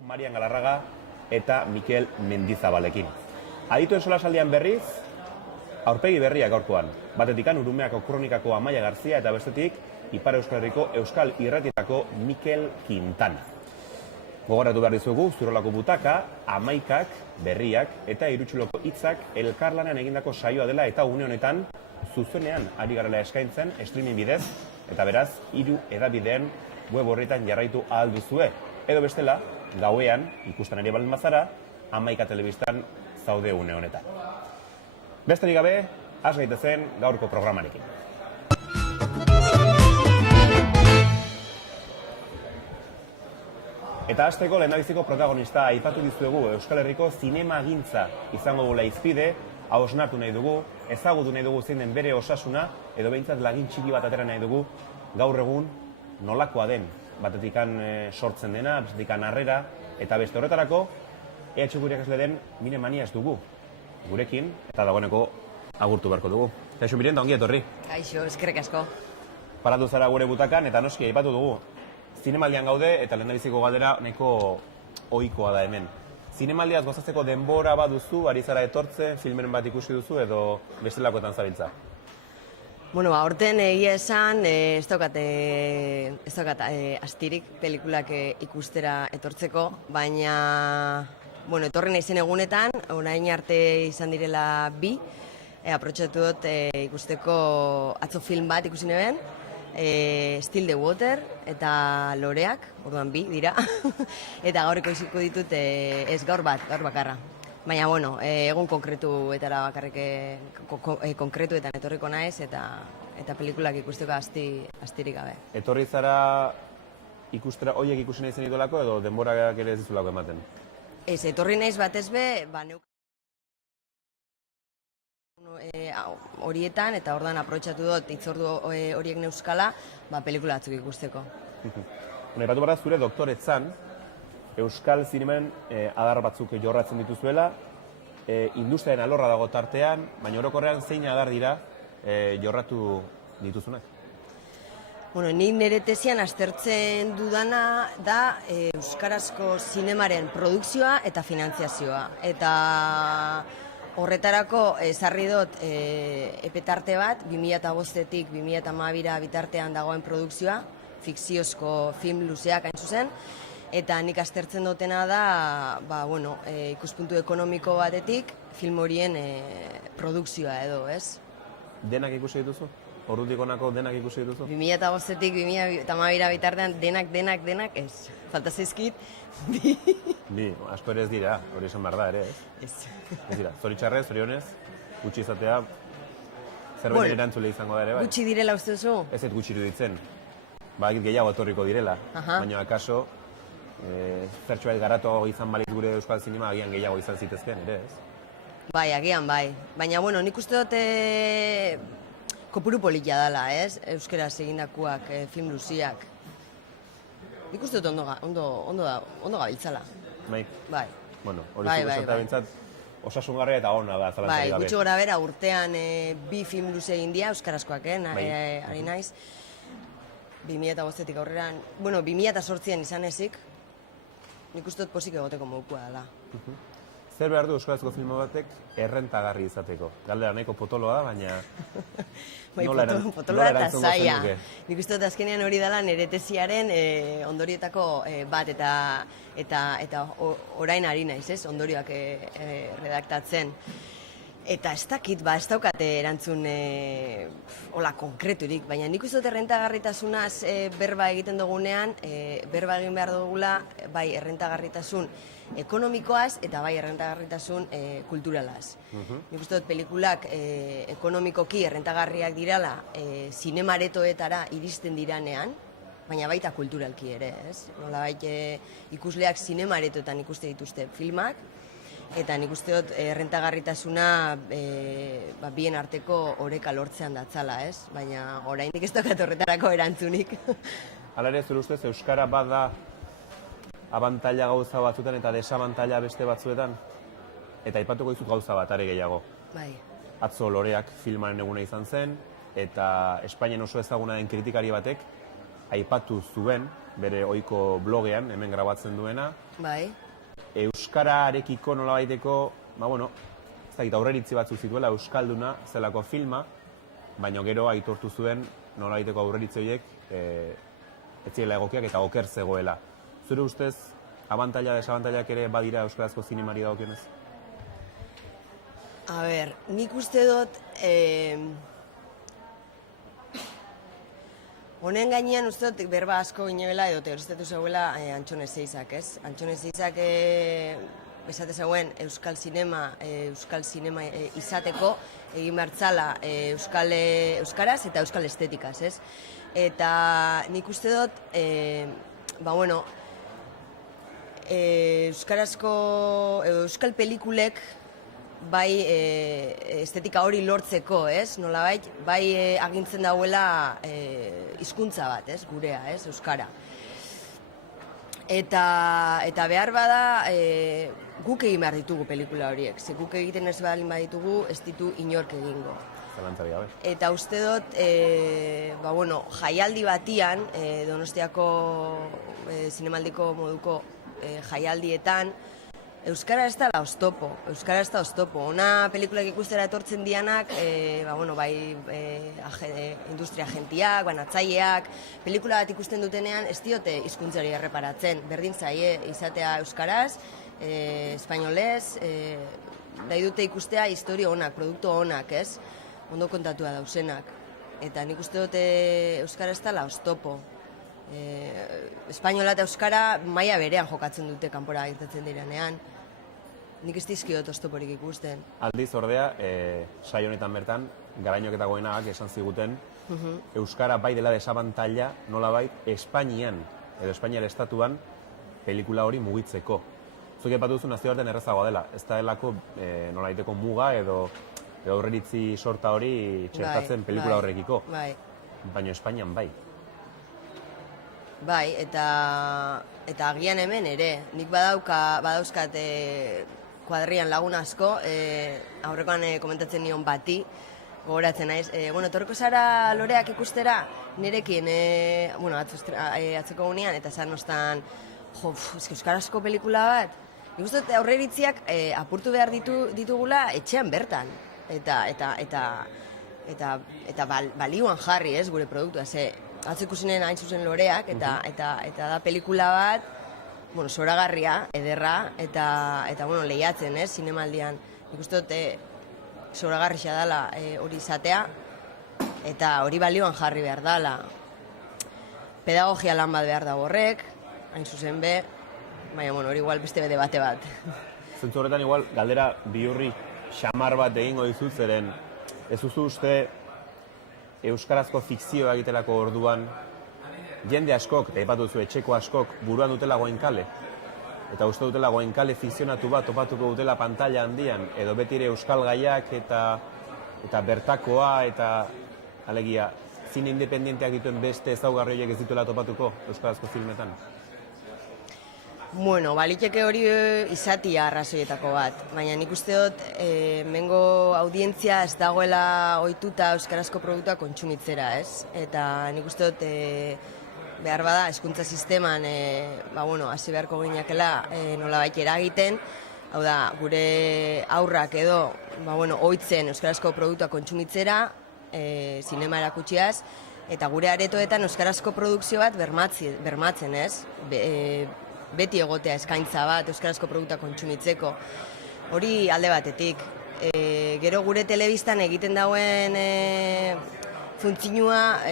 Marian Galarraga eta Mikel Mendizabalekin. Adituen solasaldian berriz, aurpegi berriak gaurkoan. Batetikan Urumeako kronikako Amaia Garzia eta bestetik Ipar Euskal Herriko Euskal Irratietako Mikel Quintana. Gogoratu behar dizugu, Zurrolako butaka, Amaikak, berriak eta Irutxuloko hitzak elkarlanean egindako saioa dela eta une honetan zuzenean ari garela eskaintzen streaming bidez eta beraz, 3 hedabideen web horretan jarraitu ahal duzue. Edo bestela, gauean, ikusten ari baldin bazara, Amaika telebistan zaude une honetan. Besterik gabe, has gaitezen gaurko programarekin. Eta hasteko lehendabiziko protagonista aipatu dizuegu Euskal Herriko zinemagintza izango duela hizpide, hausnartu nahi dugu, ezagutu nahi dugu zein den bere osasuna, edo behintzat lagin txiki bat atera nahi dugu, gaur egun nolakoa den, batetikan sortzen dena, bestetikan harrera, eta beste horretarako, EH gure ikasle den Mine Mania ez dugu, gurekin, eta dagoeneko agurtu beharko dugu. Kaixo Miren, da ongi etorri. Kaixo, eskerrik asko. Paratu zara gure butakan, eta noski aipatu dugu. Zinemaldian gaude, eta lehendabiziko galdera nahiko ohikoa da hemen. Zinemaldiaz gozatzeko denbora bat duzu, ari zara etortzen, filmeren bat ikusi duzu, edo bestelakoetan zabiltza? Bueno, aurten egia esan, ez daukat astirik pelikulak ikustera etortzeko, baina, bueno, etorri naizen egunetan, orain arte izan direla 2, aprotxatu dut ikusteko atzo film bat ikusi neben, Still the Water eta Loreak, orduan 2 dira, eta gaur ikusiko ditut ez gaur bakarra. Baina, bueno, egun konkretuetara bakarrik konkretuetan etorriko naiz eta pelikulak ikusteko astirik gabe. Etorri zara ikustera horiek ikusi nahi zen idolako edo denborak ere ez dizulako ematen? Ez, etorri naiz batez be, horietan, eta ordan aprobetxatu dut hitzordu horiek neuskala, pelikula batzuk ikusteko. Aipatu behar zure doktoretzan, Euskal zinemen adar batzuk jorratzen dituzuela, industriaren alorra dago tartean, baina orokorrean zein adar dira jorratu dituzunak? Bueno, nik nire tesian aztertzen dudana da euskarazko zinemaren produkzioa eta finantziazioa. Eta horretarako ezarri dut epetarte bat, 2005-tik 2012 bitartean dagoen produkzioa, fikziozko film luzeak hain zuzen, eta nik aztertzen dutena da, ikuspuntu ekonomiko batetik, film horien produkzioa edo, ez? Denak ikusi dituzu? Ordutik honako denak ikusi dituzu? 2005-tik 2012 bitartean denak ez. Falta zaizkit, 2. Asko ere ez dira, hori esan behar da ere, ez? Ez. Ez dira, zoritxarrez, zorionez, gutxi izatea, zerbait erantzule izango da ere, bai? Gutxi direla uste duzu? Ez ez gutxi iruditzen. Bagit gehiago etorriko direla, baina akaso, zertxoait garatuago izan balitz gure euskal zinema, agian gehiago izan zitezken, ere, ez? Bai, agian bai. Baina, bueno, nik uste dut kopuru politia dela, ez? Euskaraz egindakoak, film luziak. Nik uste dut ondo gabiltzala. Bai? Bai. Bueno, hori zuesatea bintzat, osasungarria eta ona da, zalantzari gabe. Bai, gutxi gora bera, urtean 2 film luze egin dira, euskarazkoak, ari naiz. 2005-tik aurrera, 2008an izan ezik, nik uste dut pozik egoteko modukua dela. Zer behar du euskarazko film batek errentagarri izateko? Galdera nahiko potoloa da, baina nola erantzungo zenuke? Nik uste dut azkenean hori dela nire tesiaren ondorietako bat eta orain ari naiz, ez? Ondorioak redaktatzen. Eta ez dakit, ez daukate erantzun hola konkreturik, baina nik uste dut errentagarritasunaz berba egiten dugunean, berba egin behar dugula, bai errentagarritasun ekonomikoaz eta bai errentagarritasun kulturalaz. Nik uste dut pelikulak ekonomikoki errentagarriak dirala zinemaretoetara iristen diranean, baina baita kulturalki ere, ez? Nolabait ikusleak zinemaretoetan ikuste dituzte filmak, eta nik uste dut errentagarritasuna bien arteko oreka lortzean datzala, ez? Baina oraindik ez daukat horretarako erantzunik. Hala ere, zure ustez, euskara bada abantaila gauza batzuetan eta desabantaila beste batzuetan? Eta aipatuko dizut gauza bat, are gehiago. Bai. Atzo Loreak filmaren eguna izan zen, eta Espainian oso ezaguna den kritikari batek aipatu zuen bere ohiko blogean, hemen grabatzen duena, Bai. euskararekiko nolabaiteko, ez dakit aurreritzi batzuk zituela euskalduna zelako filma, baina gero aitortu zuen nolabaiteko aurreritzi horiek ez zirela egokiak eta oker zegoela. Zure ustez, abantaila, desabantailak ere badira euskarazko zinemari dagokionez? A ber, nik uste dut, honen gainean uste dut berba asko ginebela edo teoristatu zegoela Antxone Zeizak, ez? Antxone Zeizak esate zegoen euskal sinema izateko egin bertzala euskaraz eta euskal estetikaz, ez? Eta nik uste dut, euskal pelikulek bai estetika hori lortzeko, ez? Nolabait, bai agintzen dauela hizkuntza bat, ez? Gurea, ez? Euskara. Eta behar bada guk egin behar ditugu pelikula horiek. Ze guk egiten ez baldin baditugu, ez ditu inork egingo. Zalantzari gabe. Eta uste dut, jaialdi batian, Donostiako zinemaldiko moduko jaialdietan, euskara ez da oztopo. Ona pelikulak ikustera etortzen dianak, industria agentiak, banatzaileak, pelikula bat ikusten dutenean ez diote hizkuntzari erreparatzen. Berdin zaie izatea euskaraz, espainolez, nahi dute ikustea historia onak, produktu onak, ez? Ondo kontatua dauzenak. Eta nik uste dute euskara ez da oztopo. Espainola eta euskara maila berean jokatzen dute kanpora irtetzen direnean. Nik ez dizkiot oztoporik ikusten. Aldiz ordea, saio honetan bertan, Garainok eta Goenagak esan ziguten, euskara bai dela desabantaila, nolabait, Espainian, edo Espainiar estatuan, pelikula hori mugitzeko. Zuk aipatu duzu nazioartean errazagoa dela, ez da delako nolabaiteko muga edo aurreritzi sorta hori txertatzen pelikula horrekiko. Baina Espainian bai. Bai, eta agian hemen ere. Nik badauzkat kuadrian lagun asko, aurrekoan komentatzen nion bati, gogoratzen naiz. Torko zara loreak ikustera, nirekin, atzeko gunean, eta zan ostan, euskarazko pelikula bat. Nik uste dut aurreritziak apurtu behar ditugula etxean bertan. Eta balioan jarri, ez, gure produktua. Atzo ikusinen hain zuzen loreak, eta da pelikula bat, zoragarria, ederra, eta lehiatzen, ez, zinemaldian. Nik uste dut zoragarria dela hori izatea, eta hori balioan jarri behar dela. Pedagogia lan bat behar da horrek, hain zuzen be, baina hori igual beste debate bat. Zentzu horretan igual, galdera bihurri xamar bat egingo dizut, zeren ez duzu uste euskarazko fikzioa egitelako orduan jende askok, eta aipatu duzu etxeko askok, buruan dutela Goenkale. Eta uste dutela Goenkale fikzionatu bat topatuko dutela pantalla handian, edo beti ere euskal gaiak eta bertakoa, eta alegia, zine independenteak dituen beste ezaugarri horiek ez dituela topatuko euskarazko filmetan? Baliteke hori izatia arrazoietako bat, baina nik uste dut mengo audientzia ez dagoela ohituta euskarazko produktua kontsumitzera, ez? Eta nik uste dut behar bada hezkuntza sisteman hasi beharko gineakela nolabait eragiten, hau da, gure aurrak edo ohitzen euskarazko produktua kontsumitzera, zinema erakutsiaz, eta gure aretoetan euskarazko produkzio bat bermatzen, ez? Beti egotea eskaintza bat euskarazko produktua kontsumitzeko. Hori alde batetik. Gero gure telebistan egiten dauen funtzioa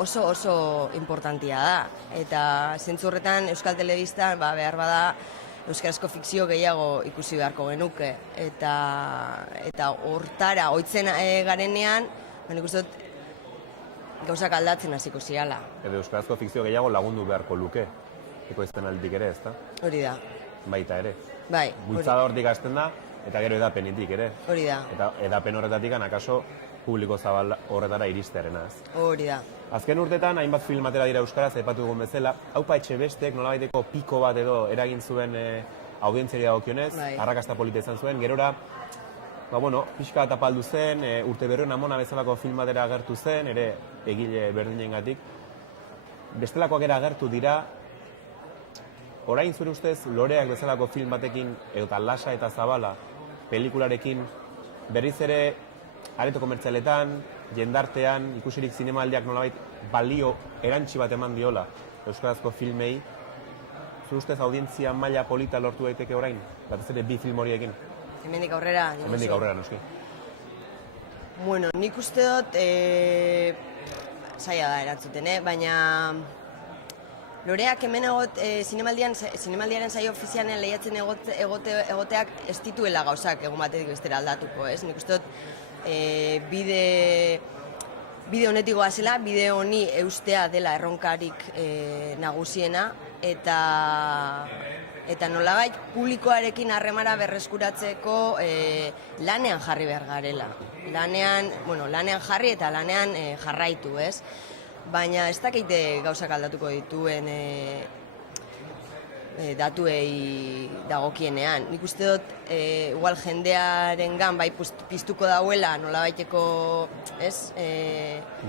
oso importantia da. Eta zentzu horretan euskal telebistan behar bada euskarazko fikzio gehiago ikusi beharko genuke. Eta hortara ohitzen garenean, nik uste dut gauzak aldatzen hasiko ziala. Edo euskarazko fikzio gehiago lagundu beharko luke. Ekoizten aldik ere, ezta? Hori da. Baita ere. Bai. Bultzada hortik hasten da, eta gero edapenitik ere. Hori da. Eta edapen horretatik akaso publiko zabal horretara iristearena, ez? Hori da. Azken urtetan, hainbat filmatera dira euskaraz, aipatu dugun bezala, Aupa Etxebestek nolabaiteko piko bat edo eragin zuen audientziari dagokionez, arrakasta polita izan zuen, gerora, pixka bat apaldu zen, Urte Berrion Amona bezalako filmatera agertu zen, ere egile berdinengatik. Bestelakoak ere agertu dira, orain zure ustez Loreak bezalako film batekin, edota Lasa eta Zabala pelikularekin, berriz ere areto komertzialetan, jendartean, ikusirik zinemaldiak nolabait balio erantsi bat eman diola euskarazko filmei, zure ustez audientzia maila polita lortu daiteke orain, batez ere bi film horiekin? Hemendik aurrera, Hemendik aurrera, noski. Bueno, nik uste dut, zaila da erantzuten, baina Loreak hemen zinemaldiaren saio ofizialean lehiatzen egoteak ez dituela gauzak egun batetik bestera aldatuko, ez? Nik uste dut bide honetik goazela, bide honi eustea dela erronkarik nagusiena, eta nolabait publikoarekin harremara berreskuratzeko lanean jarri behar garela. Lanean jarri eta lanean jarraitu, ez? Baina ez dakite gauzak aldatuko dituen datuei dagokienean. Nik uste dut, igual jendearengan bai piztuko dauela nolabaiteko, ez,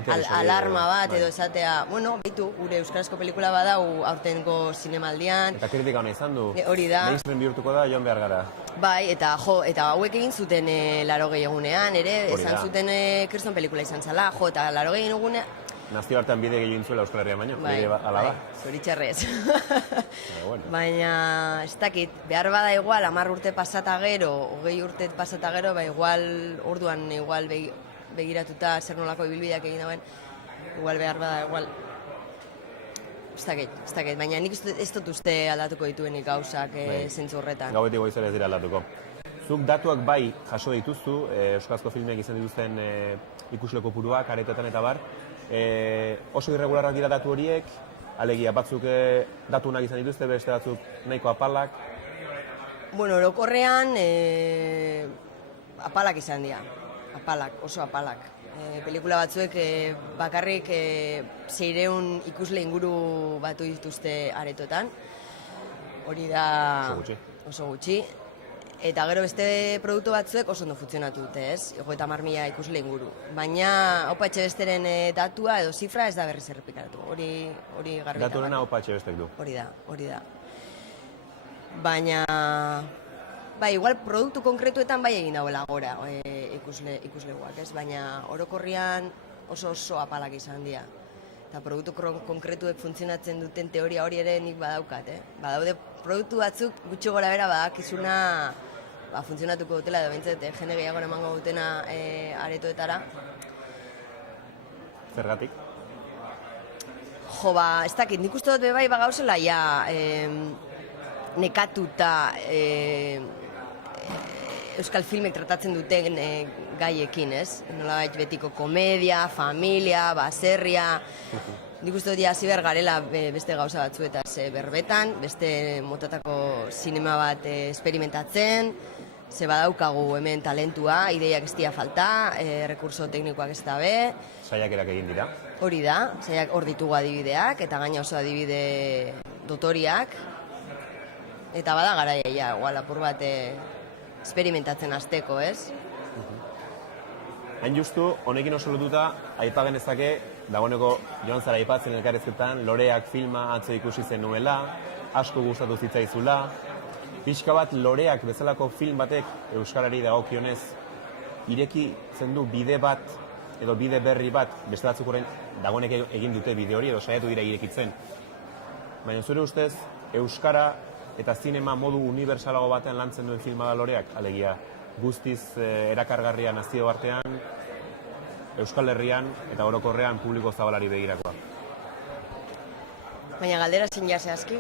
alarma bat edo esatea, bueno, baitu, gure euskarazko pelikula badau aurtengo zinemaldian. Eta kritika hona izan du, hori da. mainstream bihurtuko da, joan behar gara. Bai, eta hauek egin zuten 80 egunean, ere, esan zuten kriston pelikula izan zala, eta 80 egunean, Nazio hartan bide gehien zuela Euskal Herrian baino, bide ala da. Zoritxarrez. Baina, ez dakit, behar bada igual, 10 urte pasata gero, 20 urte pasata gero, igual, orduan, igual begiratuta zer nolako ibilbideak egin dauen, igual behar bada, igual, ez dakit, baina nik ez dut uste aldatuko dituenik gauzak zentzu horretan. Gauetik goizera ez dira aldatuko. Zuk datuak bai jaso dituzu, euskarazko filmek izan dituzten ikusleko puruak, aretoetan eta bar, oso irregularrak dira datu horiek, alegia batzuk datunak izan dituzte, beste batzuk nahiko apalak. Bueno, orokorrean apalak izan dira, oso apalak. Pelikula batzuek bakarrik 600 ikusle inguru batu dituzte aretoetan, hori da oso gutxi. Eta gero beste produktu batzuek oso ondo funtzionatu dute, ez? 50.000 ikusle inguru. Baina Opa Etxebesteren datua edo zifra ez da berriz errepikatu. Hori garbi. Daturena Opa Etxebestek du. Hori da. Baina, igual produktu konkretuetan bai egin dauela gora ikusleguak, ez? Baina orokorrian oso apalak izan dira. Eta produktu konkretuek funtzionatzen duten teoria hori ere nik badaukat, Badaude produktu batzuk gutxi gora bera badakizuna funtzionatuko dutela, edo bintzat, jende gehiago emango dutena aretoetara. Zergatik? Ez dakit, nik uste dut bai bagauzela nekatuta euskal filmek tratatzen duten gaiekin, ez? Nolabait betiko komedia, familia, baserria. Nik uste dut hasi behar garela beste gauza batzuetaz berbetan, beste motatako sinema bat esperimentatzen, ze badaukagu hemen talentua, ideiak ez dira falta, rekurso teknikoak ez da be. Saiakerak egin dira. Hori da, saiak hor ditugu adibideak, eta gaina oso adibide dotoriak. Eta bada garaia, igual apur bat esperimentatzen hasteko, ez? Hain justu, honekin oso lotuta, aipa genezake, dagoeneko joan zara aipatzen elkarrezketan, Loreak filma atzo ikusi zenuela, asko gustatu zitzaizula. Pixka bat Loreak bezalako film batek euskarari dagokionez ireki zen du bide bat edo bide berri bat, beste batzuk orain dagoenek egin dute bide hori edo saiatu dira irekitzen. Baina zure ustez, euskara eta zinema modu unibertsalago batean lantzen duen filma da Loreak, alegia guztiz erakargarria nazio artean, Euskal Herrian eta orokorrean publiko zabalari begirakoa. Baina galdera zein ja zehazki?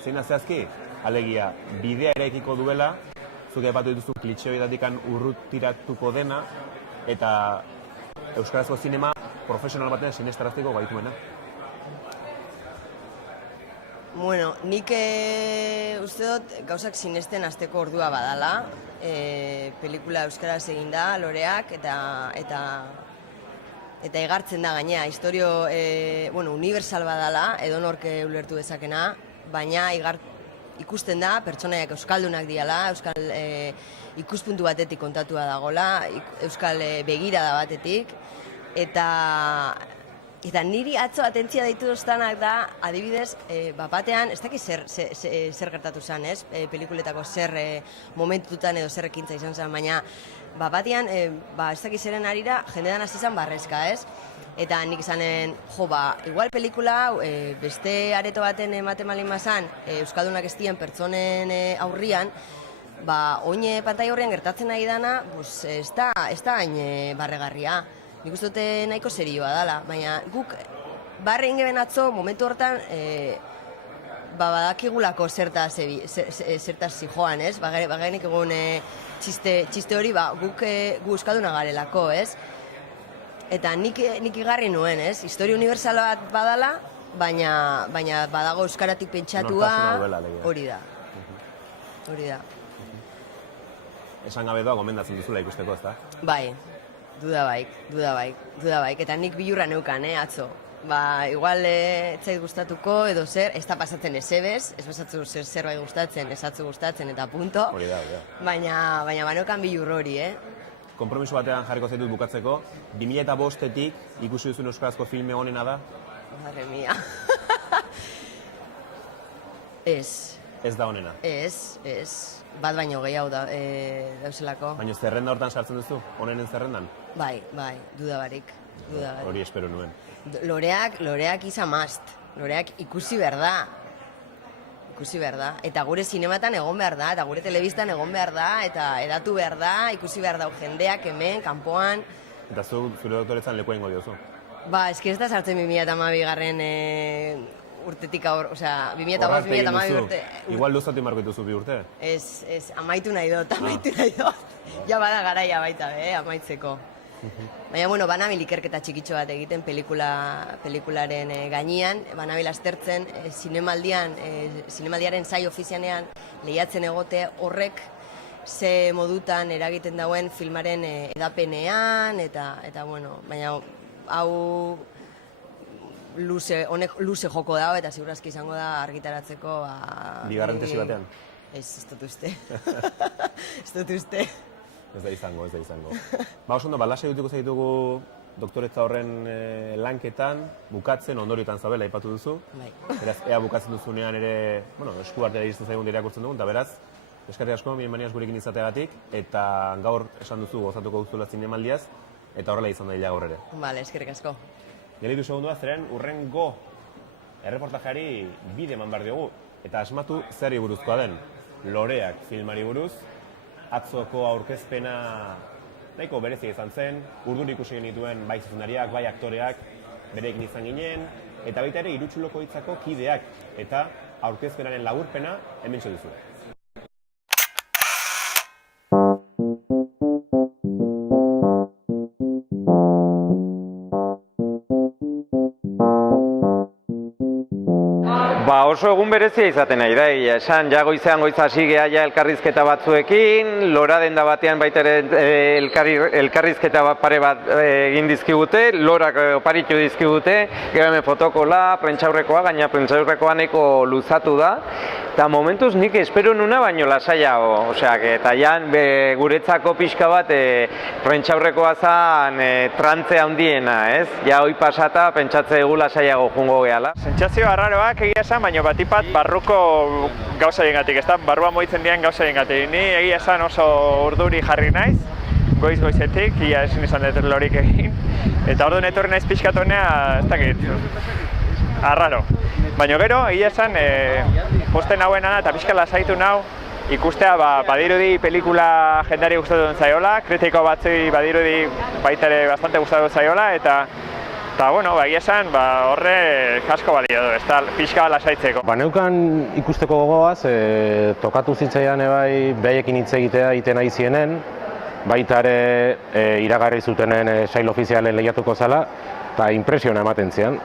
Zein da zehazki? Alegia, bidea eraikiko duela, zuk aipatu dituzu klitxeoidatikan urrutiratuko dena, eta euskarazko zinema profesional batean sinestarazteko gaituena. Bueno, nik uste dut gauzak sinesten hasteko ordua badala, pelikula euskaraz egin da, Loreak, eta igartzen da gainea, historio universal badala, edonork ulertu dezakena, baina ikusten da, pertsonaiak euskaldunak diala, euskal ikuspuntu batetik kontatua dagola, euskal begirada batetik, eta Eta niri atzo atentzia deitu doztanak da, adibidez, batean, ez dakit zer gertatu zen, ez? Pelikuletako zer momentutan edo zer ekintza izan zen, baina batean, ez dakit zeren arira, jendean hasi zen barrezka, ez? Eta nik izanen, igual pelikula hau, beste areto baten ematen malin bazan, Euskaldunak ez dien pertsonen aurrian, oin pantai aurrian gertatzen nahi dana, ez da hain barregarria. Nik uste dute nahiko serioa dela, baina guk barre ingeben atzo momentu hortan badakigulako zertaz zijoan, ez? Bagainik egun txiste hori, guk euskalduna garelako, ez? Eta nik igarri nuen, ez? Historia universal bat badala, baina badago euskaratik pentsatua hori da. Hori da. Esan gabe doa gomendatzen duzula ikusteko, ez da? Bai. Duda baik, eta nik bilurra neukan, atzo. Igual etzait gustatuko edo zer, ez da pasatzen ezebez, ez pasatzu zerbait gustatzen, ezatzu gustatzen eta punto. Hori da. Baina baneukan bilur hori, Konpromiso batean jarriko zaitut bukatzeko, 2005-etik ikusi duzun euskarazko filme honena da? Madre mia. Ez. Ez da honena? Ez. Bat baino gehiago dauzelako. Baina zerrenda hortan sartzen duzu? Honenen zerrendan? Bai, duda barik. Hori espero nuen. Loreak izan mast. Loreak ikusi behar da. Eta gure zinematan egon behar da, eta gure telebistan egon behar da, eta edatu behar da, ikusi behar da jendeak hemen, kanpoan. Eta zure doktoretzan leku egingo diozu? Eski ez da sartzen 2012 urtetik aur, osea, 2005-2012 urte. Igual luzatu marko dituzu 2 urte? Ez, amaitu nahi dut. Ja bada garaia baita, amaitzeko. Baina, banabil ikerketa txikitxo bat egiten pelikularen gainean, banabil aztertzen zinemaldiaren zai ofizianean lehiatzen egote horrek ze modutan eragiten dauen filmaren edapenean, eta baina hau luze joko dago eta segurazki izango da argitaratzeko... Bigarren tesi batean? Ez dut uste. Ez da izango. Oso ondo, lasai dutiko zaitugu doktoretza horren lanketan, bukatzen, ondoriotan zabela aipatu duzu. Beraz, ea bukatzen duzunean ere, esku artera iristen zaigun irakurtzen dugun, eta beraz, eskerrik asko, bienvenidas gurekin izateagatik, eta gaur esan duzu gozatuko duzula zinemaldiaz, eta horrela izan da gaur ere. Bale, eskerrik asko. Gelitu segundua, zeren urrengo erreportajeari bide eman behar diogu, eta asmatu zerri buruzkoa den, Loreak filmari buruz, atzoko aurkezpena nahiko berezia izan zen, urduri ikusi genituen bai zuzendariak, bai aktoreak, bereekin izan ginen, eta baita ere Irutsuloko hitzako kideak, eta aurkezpenaren laburpena hementxe duzu. Oso egun berezia izaten nahi da, esan goizean goiz hasi geha elkarrizketa batzuekin, Lora denda batean baita ere elkarrizketa pare bat egin dizkigute, Lorak oparitu dizkigute, gero hemen fotokola, prentxaurrekoa, gaina prentxaurrekoa nahiko luzatu da, eta momentuz nik espero nuna baino lasaiago, eta guretzako pixka bat prentxaurrekoa zan trantze handiena, ez? Ja hoi pasata pentsatze egu lasaiago jungo gehala. Sentsazio arraroak egia esan, baina batipat barruko gauzaiengatik, ez da? Barruan moitzen dian gauzaiengatik. Ni egia esan oso urduri jarri naiz, goizetik, ia ezin izan dut Lorik egin. Eta orduan etorri naiz pixkatonea, ez dakit, arraro. Baina gero, egia esan, posten hauena eta pixka lasaitu nau, ikustea badirudi pelikula jendari gustatu zaiola, kritiko batzui badirudi baita ere bastante gustatu zaiola, eta egia esan, horre asko balio du, ez da pixka lasaitzeko. Neukan ikusteko gogoaz, tokatu zitzaidan behaiekin hitz egitea egiten nahi zienen, baita ere iragarri zutenen sail ofizialen lehiatuko zela, eta impresiona ematen zian.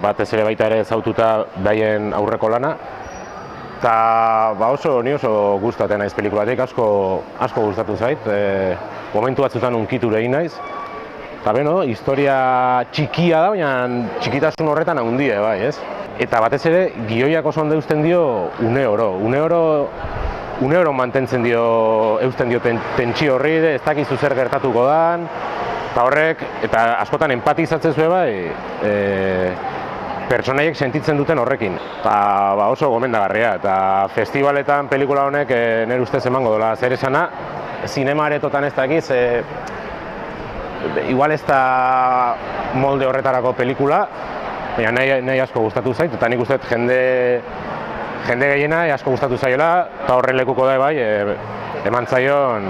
Batez ere baita ere zaututa behaien aurreko lana. Eta ni oso gustatzen naiz pelikulatik, asko gustatu zait. Momentu batzutan unkitu egin naiz. Eta historia txikia da, baina txikitasun horretan handia, bai, ez? Eta batez ere, gioiak oso ondo eusten dio une oro mantentzen dio, eusten dio tentsio horri, ez dakizu zer gertatuko dan, Eta horrek, eta askotan empatizatzen zuen bai, pertsonaiek sentitzen duten horrekin. Eta oso gomendagarria, eta festivaletan pelikula honek nire ustez emango dola zer esana, zinema aretotan ez dakiz, igual ez da molde horretarako pelikula, baina nahi asko gustatu zait, eta nik uste jende gehiena asko gustatu zaiola, eta horren lekuko da bai, eman zaion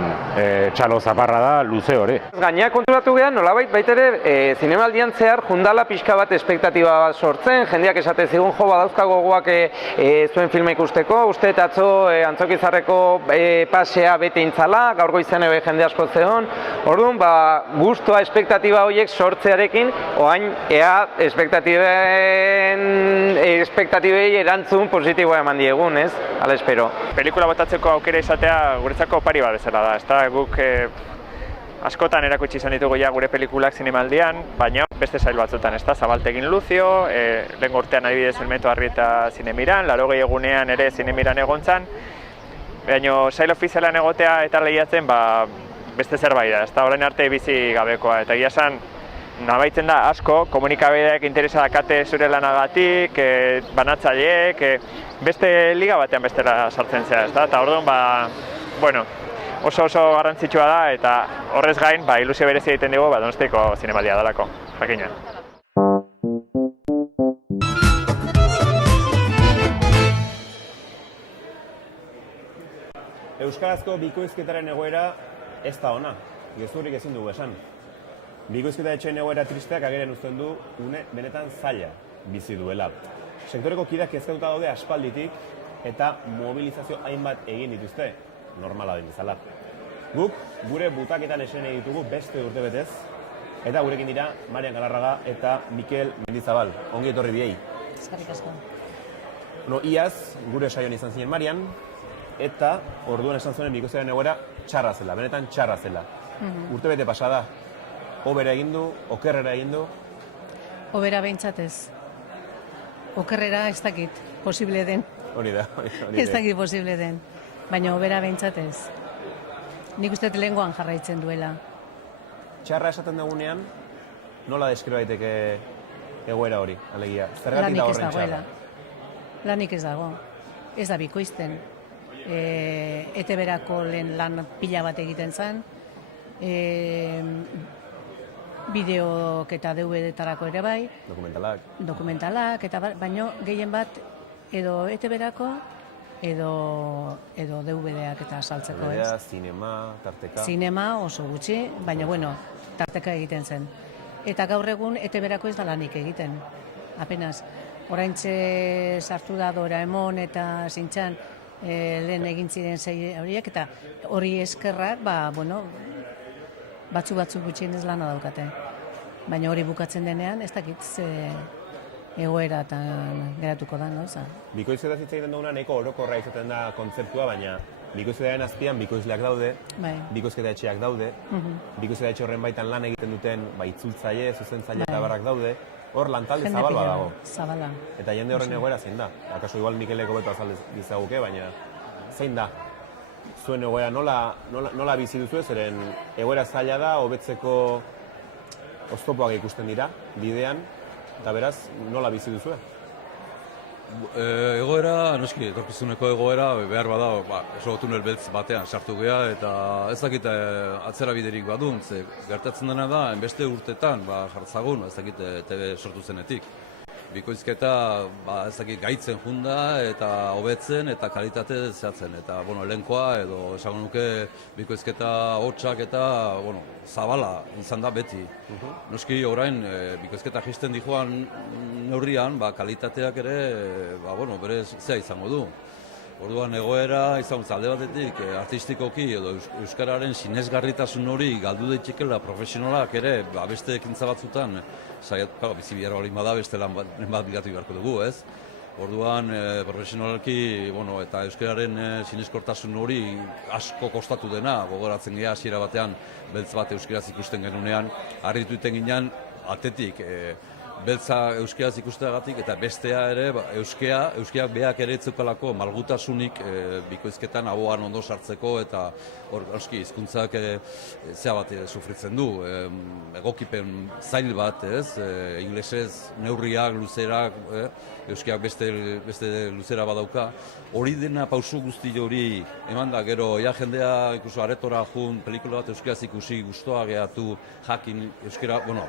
txalo zaparra da luze hori. Gainera konturatu gehan, nolabait baitere zinemaldian zehar jundala pixka bat espektatiba bat sortzen, jendeak esate zigun jo badauzkago gogoak zuen filma ikusteko, uste eta atzo Antzokizarreko pasea bete intzala, gaur goizean ebe jende asko zeon, orduan guztua espektatiba horiek sortzearekin, oain ea espektatibei erantzun positiboa eman diegun, ez? Hala espero. Pelikula botatzeko aukera izatea guretzako opari bat bezala da, ezta? Guk askotan erakutsi izan ditugu ja gure pelikulak zinemaldian, baina beste sail batzutan, ezta? Zabaltegin Lucio, lehengo urtean adibidez Elmeto Arrieta Zinemiran, 80 egunean ere Zinemiran egontzan, baina sail ofizialan egotea eta lehiatzen beste zerbait da, ezta? Orain arte bizi gabekoa, eta egia esan nabaitzen da asko, komunikabideak interesa dakate zure lanagatik, banatzaileek, beste liga batean bestera sartzen zera, ezta? Eta orduan, oso garrantzitsua da, eta horrez gain, ilusio berezi egiten dugu, Donostiako zinemaldia dalako, jakina. Euskarazko bikoizketaren egoera ez da ona, gezurrik ezin dugu esan. Bikoizketa etxeen egoera tristeak ageren uzten du une benetan zaila bizi duela. Sektoreko kideak kezkatuta daude aspalditik eta mobilizazio hainbat egin dituzte, normala den bezala. Guk gure butaketan esene ditugu beste urtebetez, eta gurekin dira Marian Galarraga eta Mikel Mendizabal. Ongi etorri biei. Eskerrik asko. Iaz gure saioan izan ziren Marian, eta orduan esan zuen bikoizketaren egoera txarra zela, benetan txarra zela. Urtebete pasada, hobera egin du, okerrera egin du? Hobera behintzat ez. Okerrera ez dakit posible den. Hori da. Ez dakit posible den. Baina hobera behintzat ez. Nik uste lehengoan jarraitzen duela. Txarra esaten dugunean, nola deskriba daiteke egoera hori, alegia? Zergatik da horren txarra? Lanik ez dago. Ez da bikoizten. ETB-rako lehen lan pila bat egiten zen. Bideok eta DVD-tarako ere bai. Dokumentalak, eta baino gehien bat edo ETB-rako edo DVD-ak eta saltzeko ez. Zinema, tarteka. Zinema oso gutxi, baina tarteka egiten zen. Eta gaur egun ETB-rako ez da lanik egiten, apenas. Oraintxe sartu da Doraemon eta Shin-chan lehen egin ziren sei horiek, eta hori eskerrak, batzu gutxienez lana daukate. Baina hori bukatzen denean, ez dakit egoeratan geratuko da, no? Bikoizketa hitz egiten duguna nahiko orokorra izaten da kontzeptua, baina bikoizketaren azpian bikoizleak daude, bikoizketa etxeak daude, bikoizketa etxe horren baitan lan egiten duten itzultzaile, zuzentzaile eta barrak daude, hor lantalde zabal bat dago. Zabala. Eta jende horren egoera zein da? Akaso igual Mikeleko beto azal dizaguke, baina zein da? Zuen egoera nola bizi duzu, zeren egoera zaila da, hobetzeko oztopoak ikusten dira, bidean, eta beraz, nola bizi duzu? Egoera, noski, etorkizuneko egoera, behar bada, oso tunel beltz batean sartu gea, eta ez dakit atzera biderik badun, ze gertatzen dena da, beste urtetan jartzagun, ez dakit TV sortu zenetik. Bikoizketa ez dakit gaitzen junda eta hobetzen eta kalitate zehatzen. Eta lehenkoa edo esango nuke bikoizketa hotxak eta zabala izan da beti. Noski orain bikoizketa jisten dijoan neurrian kalitateak ere bere zea izango du. Orduan egoera izan alde batetik artistikoki edo euskararen sinesgarritasun hori galdu daitezkeela profesionalak ere beste ekintza batzutan bizi behar hori bada beste lan bat bilatu beharko dugu, ez? Orduan profesionalki eta euskararen sineskortasun hori asko kostatu dena, gogoratzen gea hasiera batean beltz bat euskaraz ikusten genunean, harritu iten ginean atetik beltza euskeraz ikusteagatik, eta bestea ere, euskeak beak ere etzukalako malgutasunik bikoizketan ahoan ondo sartzeko, eta hor, euski, hizkuntzak zea bat sufritzen du, egokipen zail bat, ez, inglesez, neurriak, luzerak, euskeak beste luzera badauka, hori dena pausu guzti hori eman da, gero, jendea ikuso aretora jun, pelikula bat euskeraz ikusi, gustoa gehatu, jakin, euskera, bueno,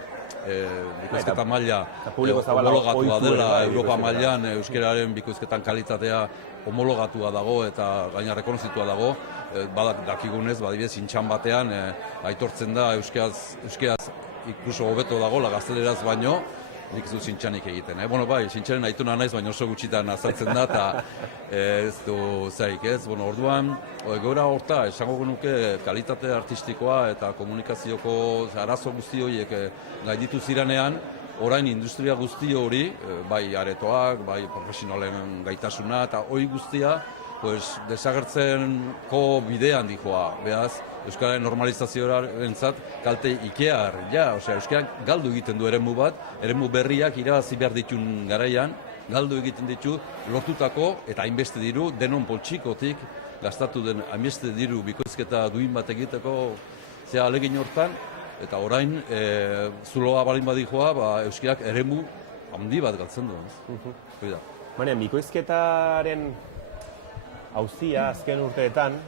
bikoizketa maila homologatua dela, Europa mailan euskeraren bikoizketan kalitatea homologatua dago eta gaina rekonozitua dago, dakigunez, badibidez, intxan batean aitortzen da euskeraz ikuso hobeto dagoela gazteleraz baino, nik ez du zintxanik egiten. Bueno, bai, zintxaren aituna naiz, baina oso gutxitan azaltzen da, eta ez du zaik, ez? Bueno, orduan, gora horta, esango genuke kalitate artistikoa eta komunikazioko arazo guzti horiek gainditu ziranean, orain industria guzti hori, bai aretoak, bai profesionalen gaitasuna, eta hori guztia, desagertzenko bidean dijoa, behaz, euskararen normalizazioarentzat kalte ikear, euskarak galdu egiten du eremu bat, eremu berriak irabazi behar ditun garaian, galdu egiten ditu lortutako eta hainbeste diru, denon poltsikotik gastatu den hainbeste diru bikoizketa duin bat egiteko alegin hortan, eta orain zuloa balin badijoa, euskarak eremu handi bat galtzen du. Bikoizketaren auzia azken urteetan,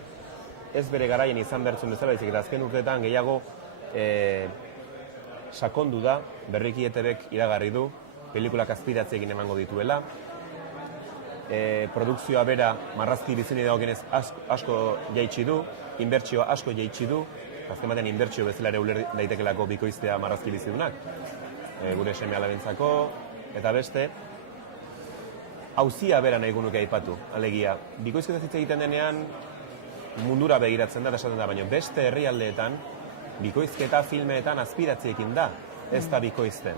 ez bere garaien izan bertzen bezala, eta azken urteetan gehiago sakondu da, berriki ETBek iragarri du, pelikulak azpidatzeekin emango dituela, produkzioa bera marrazki bizini dagoenez asko jaitsi du, inbertsioa asko jaitsi du, azken batean inbertsio bezala ere uler daitekelako bikoiztea marrazki bizidunak, gure seme alabentzako, eta beste, auzia bera nahi gunuke aipatu, alegia, bikoizketa hitz egiten denean, mundura begiratzen da, esaten da, baina beste herrialdeetan, bikoizketa filmeetan azpidatziekin da, ez da bikoizten.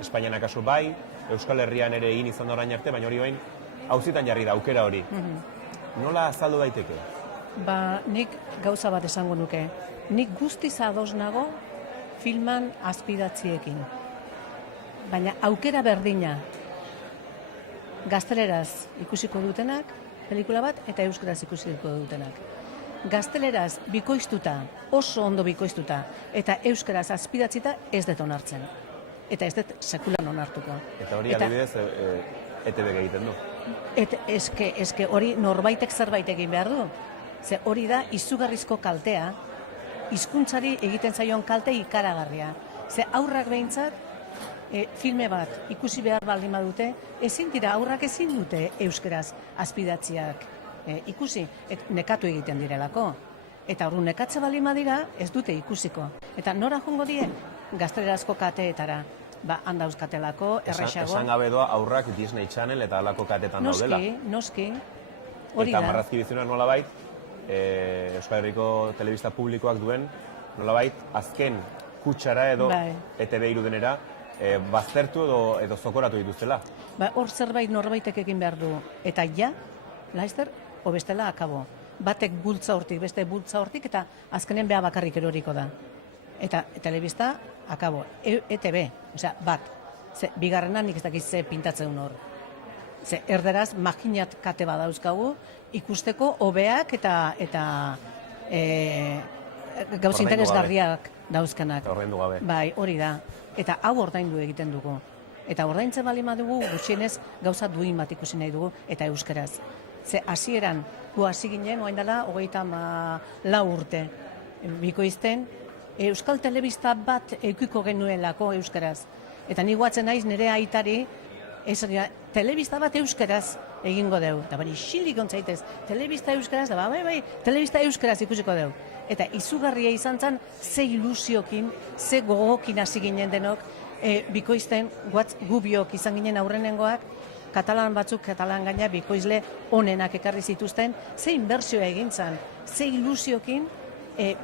Espainian akaso bai, Euskal Herrian ere egin izan da orain arte, baina hori bain, auzitan jarri da, aukera hori. Nola azaldu daiteke? Nik gauza bat esango nuke. Nik guztiz ados nago filman azpidatziekin. Baina aukera berdina, gazteleraz ikusiko dutenak, pelikula bat, eta euskaraz ikusiko dutenak. Gazteleraz bikoiztuta, oso ondo bikoiztuta, eta euskaraz azpidatzita ez dut onartzen. Eta ez dut sekulan onartuko. Eta hori adibidez ETB egiten du? Eske hori norbaitek zerbait egin behar du. Ze hori da izugarrizko kaltea, hizkuntzari egiten zaion kalte ikaragarria. Ze aurrak behintzat, filme bat ikusi behar baldin badute, ezin dira, aurrak ezin dute euskaraz azpidatziak ikusi, nekatu egiten direlako. Eta hori nekatze baldin badira, ez dute ikusiko. Eta nora jongo die? Gaztelerazko kateetara. Handauzkatelako, errexago. Esan gabe doa aurrak Disney Channel eta alako katetan daudela. Noski, hori da. Eta marrazki bizuna nolabait, Euskal Herriko telebista publikoak duen, nolabait, azken kutsara edo ETB irudenera, baztertu edo zokoratu dituztela. Hor zerbait norbaitek egin behar du. Eta laizter, bestela akabo. Batek bultza hortik, beste bultza hortik, eta azkenen beha bakarrik eroriko da. Eta telebista, akabo. ETB, bat. Bigarrena nik ez dakiz ze pintatzen hor. Erderaz, makinat kate badauzkagu, ikusteko hobeak eta gauz interesgarriak dauzkanak. Ordaindu gabe. Bai, hori da. Eta hau ordaindu egiten dugu. Eta ordaintzen bali dugu, gutxienez gauza duin bat ikusi nahi dugu, eta euskaraz. Hasieran, gu hasi ginen, oain dela, 34 urte bikoizten, euskal telebista bat eukiko genuelako euskaraz. Eta ni guatzen naiz nire aitari, telebista bat euskaraz egingo deu. Eta bari, xilik ontzaitez, telebista euskaraz, telebista euskaraz ikusiko deu. Eta izugarria izan zen, ze ilusiokin, ze gogokin hasi ginen denok, bikoizten, gu biok izan ginen aurrenengoak, katalan batzuk, katalan gaina bikoizle onenak ekarri zituzten, ze inbertsioa egin zen, ze ilusiokin,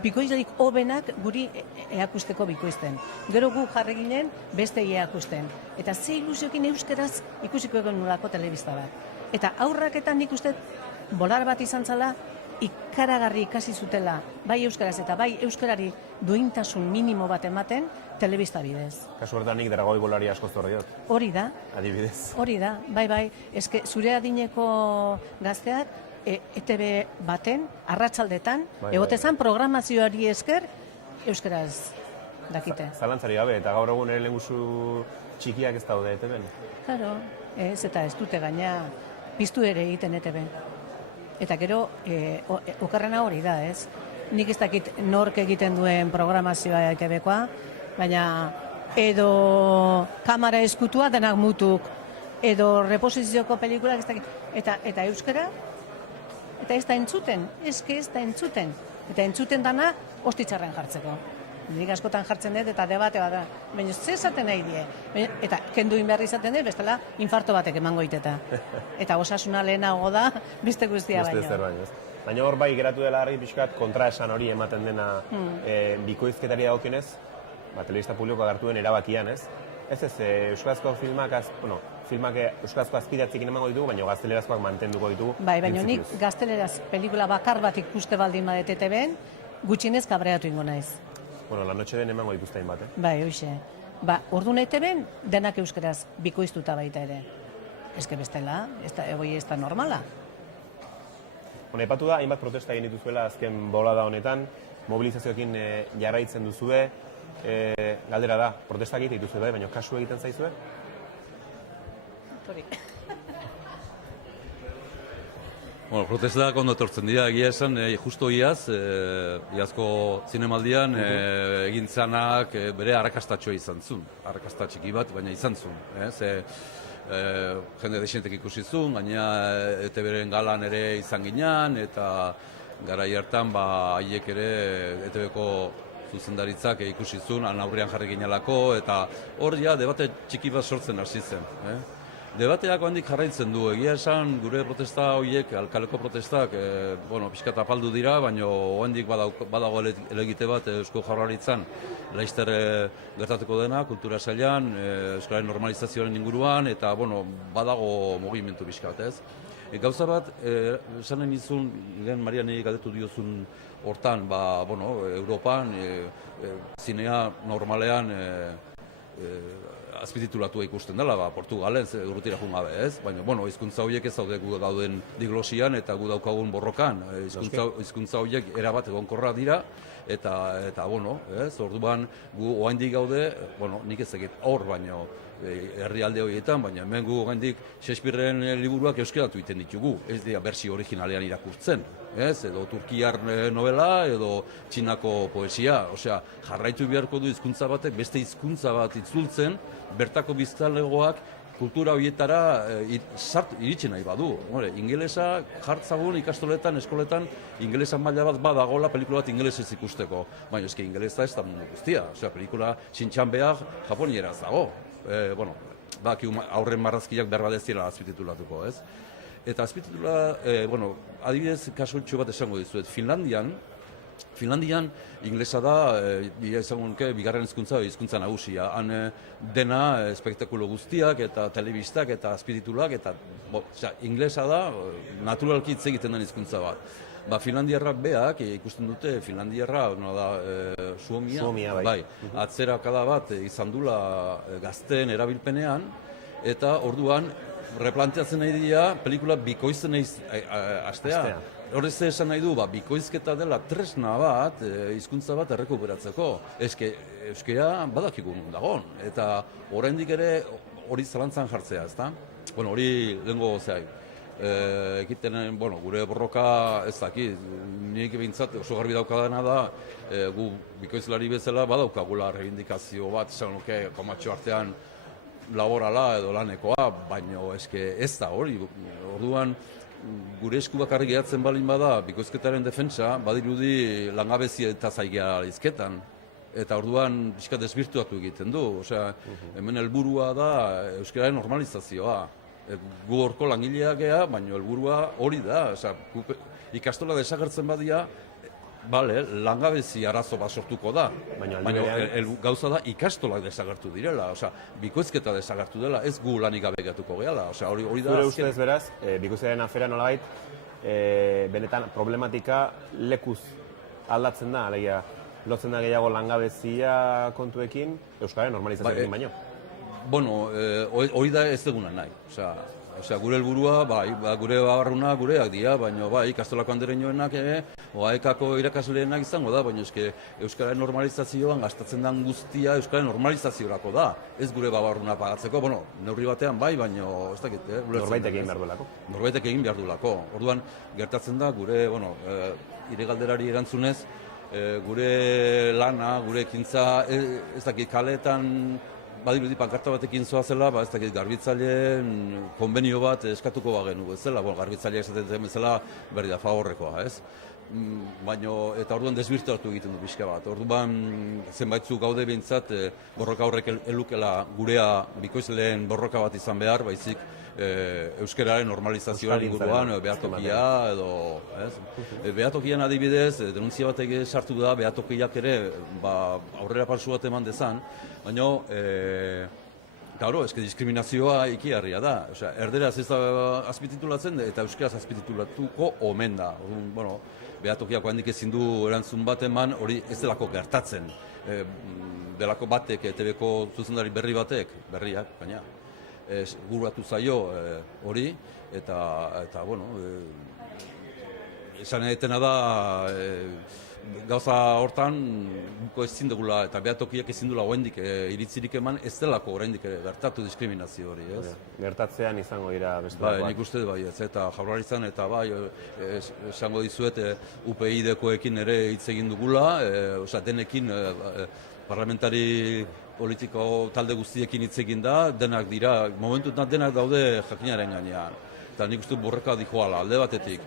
bikoizleik hobenak guri eakusteko bikoizten. Gero gu jarri ginen beste eakusten. Eta ze ilusiokin euskaraz ikusiko egon nolako telebista bat. Eta aurraketan nik uste bolar bat izan zala, ikaragarri ikasi zutela, bai euskaraz eta bai euskarari duintasun minimo bat ematen, telebista bidez. Kasu horretan nik dragoi bolari asko zor diot, Hori da, adibidez. hori da, bai, eske zure adineko gazteak ETB baten, arratsaldetan, egotezan programazioari esker, euskaraz dakite. Zalantzari gabe, eta gaur egun ere lehengusu txikiak ez daude ETB-en. Claro, ez eta ez dute gaina piztu ere egiten ETB. Eta gero, okerrena hori da, ez? Nik ez dakit nork egiten duen programazioa ETB-koa, baina edo kamera eskutua denak mutuk, edo reposizioko pelikulak ez dakit, eta euskara, eta ez da entzuten, ez da entzuten. Eta entzuten dana, ostitxarren jartzeko. Nik askotan jartzen dut eta debate bat da. Baina ze esaten nahi die. Eta kenduin behar izaten dut, bestela infarto batek emango iteta. Eta osasuna lehenago da, beste guztia baino. Beste zer baino. Baina hor bai geratu dela argi pixkat kontraesan hori ematen dena bikoizketari dagokionez, telebista publikoak hartu den erabakian, ez? Ez euskarazko filmak, euskarazko azpidatzekin emango ditugu, baina gaztelerazkoak mantenduko ditugu. Bai, baina nik gazteleraz pelikula bakar bat ikuste baldin badet ETB-en, gutxienez kabreatu ingo naiz. Bueno, La noche den emango dituztein bat, Bai, hoxe. Orduan ETB-en denak euskaraz bikoiztuta baita ere. Eske bestela, ez da normala. Aipatu da, hainbat protesta egin dituzuela azken bolada honetan, mobilizazioekin jarraitzen duzue, galdera da, protestak egite dituzue bai, baina kasu egiten zaizue? Bueno, protestak ondo etortzen dira, egia esan, justo iazko zinemaldian egin zanak bere arrakastatxoa izan zuen. Arrakasta txiki bat, baina izan zuen. Jende desientek ikusi zuen, gaina ETB-ren galan ere izan ginean, eta garai hartan haiek ere ETB-ko zuzendaritzak ikusi zuen, aurrean jarri ginelako, eta hor debate txiki bat sortzen hasi zen. Debateak handik jarraitzen du, egia esan gure protesta horiek, alkaleko protestak, pixkat apaldu dira, baina handik badago elegite bat Eusko Jaurlaritzan laizter gertatuko dena, kultura sailan, euskararen normalizazioaren inguruan, eta badago mugimendu pixkat, ez? Gauza bat, esanen izun, lehen Marianei galdetu diozun hortan, Europan, zinea normalean azpititulatua ikusten dela, Portugalen, urrutira jun gabe, ez? Baina, hizkuntza horiek ez daude gu dauden diglosian eta gu daukagun borrokan. Hizkuntza horiek erabat egonkorra dira, eta orduan gu oaindik gaude, nik ez egit hor, baina herrialde horietan, baina hemen gu oaindik Shakespearen liburuak euskeratu egiten ditugu, ez dira bersio originalean irakurtzen, edo turkiar novela, edo txinako poesia, osea, jarraitu beharko du hizkuntza batek, beste hizkuntza bat itzultzen, bertako biztanlegoak kultura horietara iritsi nahi badu. Ingelesa jartzagun ikastoletan, eskoletan, ingelesa maila bat badagola pelikula bat ingelesez ikusteko. Baina eski ingelesa ez da mundu guztia. Osea, pelikula Shin-Chan-beak japonieraz dago. Aurren marrazkiak behar badezira azpititulatuko, ez? Eta azpititula, adibidez, kasotxo bat esango dizuet, Finlandian inglesa da, izango nuke, bigarren hizkuntza nagusia. Han dena espektakulo guztiak eta telebistak eta azpititulak, eta inglesa da, naturalki hitz egiten den hizkuntza bat. Finlandiarrak beak, ikusten dute, Finlandiarra, Suomia, bai, atzerakada bat izan dula gazteen erabilpenean, eta orduan, replanteatzen nahi dira, pelikula bikoizten hastea. Horrez esan nahi du, bikoizketa dela tresna bat, hizkuntza bat errekuperatzeko. Euskera badakigun dagoen, eta oraindik ere hori zalantzan jartzea, ezta? Hori lehengo egiten, gure borroka ez daki, nik bintzat oso garbi daukadana da, gu bikoizlari bezala badaukagula reivindikazio bat, esan nuke, komatxo artean laborala edo lanekoa, baina ez da hori. Orduan, gure esku bakarrik gehatzen balin bada, bikoizketaren defentsa, badirudi langabezia eta zaigea izketan. Eta orduan, pixka desbirtuatu egiten du. Osea, hemen helburua da euskararen normalizazioa. Gu horko langileak gea, baina helburua hori da. Osea, ikastola desagertzen badia, langabezi arazo bat sortuko da. Baina gauza da ikastolak desagertu direla. Osea, bikoizketa desagertu dela, ez gu lanik gabe gatuko gehala. Osea, hori da... Zure ustez beraz, bikoizketaren afera nolabait, benetan problematika lekuz aldatzen da, alegia, lotzen da gehiago langabezia kontuekin, Euskararen normalizazioarekin baino. Bueno, hori da ez duguna nahi. Osea, gure helburua, gure babarruna gureak dira, baina ikastolako andereñoenak OAEKako irakasleenak izango da, baina Euskararen normalizazioan gastatzen den guztia Euskararen normalizaziorako da. Ez gure babarruna pagatzeko, neurri batean baina ez dakit, Norbaitek egin behar duelako. Norbaitek egin behar duelako. Orduan, gertatzen da, gure, ire galderari erantzunez, gure lana, gure ekintza, ez dakit, kaleetan badirudi pankarta batekin zoazela, ez dakit garbitzaileen konbenio bat eskatuko bagenu bezala, garbitzaileak esaten zen bezala berri da favorrekoa, ez? Eta orduan desbirtuatu egiten du pixka bat. Orduan zenbaitzu gaude behintzat borroka horrek elukela gurea bikoizleen borroka bat izan behar, baizik euskararen normalizazioan inguruan, behatokia edo, ez? Behatokian adibidez, denuntzia batek sartu da, behatokiak ere aurrera pausu bat eman dezan, baina, claro, diskriminazioa ikiarria da. Erderaz ez da azpititulatzen eta euskaraz azpititulatuko omen da. Behatokiako handik ezin du erantzun bat eman, hori ez delako gertatzen. Delako batek, ETV-ko zuzendari berri batek, berriak, baina, guratu zaio hori, eta esan edetena da, gauza hortan buko ezin dugula eta behatokiak ezin dugula oraindik iritzirik eman, ez delako oraindik gertatu diskriminazio hori, ez? Gertatzean izango dira beste Nik uste ez, eta Jaurlaritzan eta esango dizuet UPyD-koekin ere hitz egin dugula, denekin parlamentari politiko talde guztiekin hitz egin da, denak dira, momentutan denak daude jakinaren gainean. Eta nik uste borroka dijoala, alde batetik.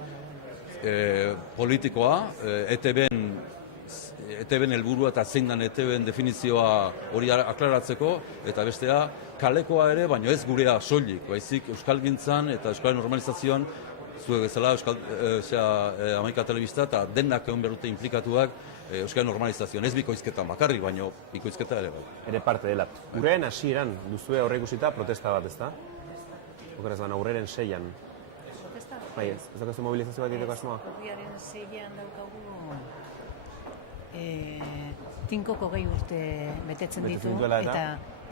Politikoa, ETB-en helburua eta zein den ETB-en definizioa hori aklaratzeko, eta bestea kalekoa ere, baina ez gurea soilik, baizik euskalgintzan eta euskal normalizazioan, zuek bezala, 11 telebista eta denak egon behar dute implikatuak euskal normalizazioan, ez bikoizketan bakarrik, baina bikoizketa ere bai. Ere parte dela. Urrearen hasieran duzue aurreikusita protesta bat, ezta? Okeraz baina urrearen 6an. Bai ez dakazu mobilizazio bat egiteko asmoa? Urriaren 6an daukagu tinkoko 20 urte betetzen ditu eta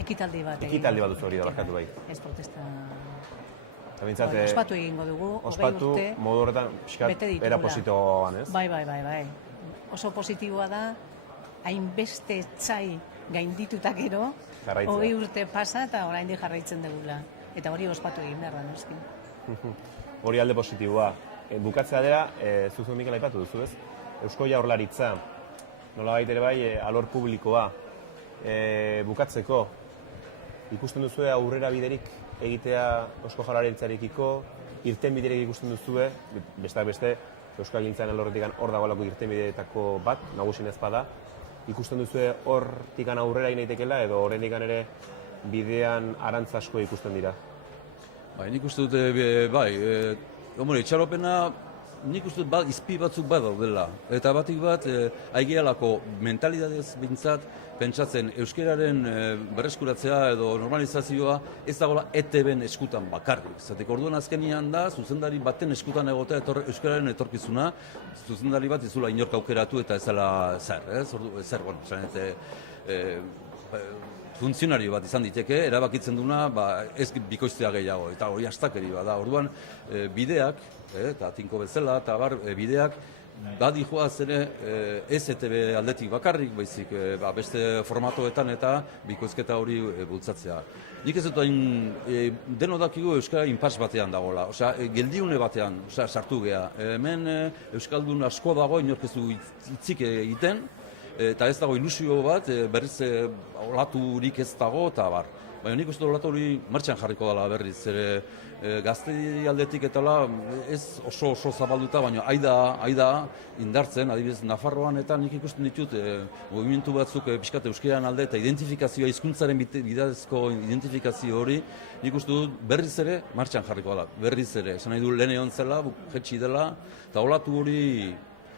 ekitaldi bat egin. Ekitaldi bat duzu hori da, barkatu bai. Ez protesta. Ospatu egingo dugu, 20 urte ospatu modu horretan pixkat era positiboan, ez? Bai. Oso positiboa da, hainbeste txai gaindituta gero, 20 urte pasa eta oraindik jarraitzen dugula. Eta hori ospatu egin behar da, noski. Hori alde positiboa. Bukatzea dela, zuzu Mikel aipatu duzu, ez? Eusko Jaurlaritza, nolabait ere bai, alor publikoa bukatzeko, ikusten duzue aurrera biderik egitea Eusko Jaurlaritzarekiko, irten biderik ikusten duzue, besteak beste, Euskalgintzaren alorretik hor dagoelako irten bideetako bat, nagusin ez bada, ikusten duzue hortik aurrera inaitekela edo horrendik ere bidean arantz asko ikusten dira? Nik uste dute, itxaropena, nik uste dut izpi batzuk bat daudela. Eta batik bat, aigealako mentalidadez bintzat, pentsatzen euskararen berreskuratzea edo normalizazioa ez dagoela ETB-en eskutan bakarrik. Zatek orduan azkenian da, zuzendari baten eskutan egotea euskararen etorkizuna, zuzendari bat izula inork aukeratu eta ez dela funtzionario bat izan diteke, erabakitzen duna ez bikoiztea gehiago, eta hori astakeri bada. Orduan bideak, eta tinko bezala, eta bideak, badi joaz ere ez ETB aldetik bakarrik, baizik beste formatoetan eta bikoizketa hori bultzatzea. Nik ez dut deno dakigu euskara inpas batean dagoela, geldiune batean sartu geha. Hemen euskaldun asko dago, inork ez du hitzik egiten, eta ez dago ilusio bat, berriz olaturik ez dago, eta bar. Baina nik uste olatu hori martxan jarriko dela berriz, gaztei aldetik eta ez oso zabalduta, baina aida indartzen, adibidez Nafarroan eta nik ikusten ditut movimentu batzuk pixkat euskararen alde eta identifikazioa, hizkuntzaren bidezko identifikazio hori, nik uste dut berriz ere martxan jarriko dela, berriz ere. Esan nahi du lehen egon zela, jetxi dela, eta olatu hori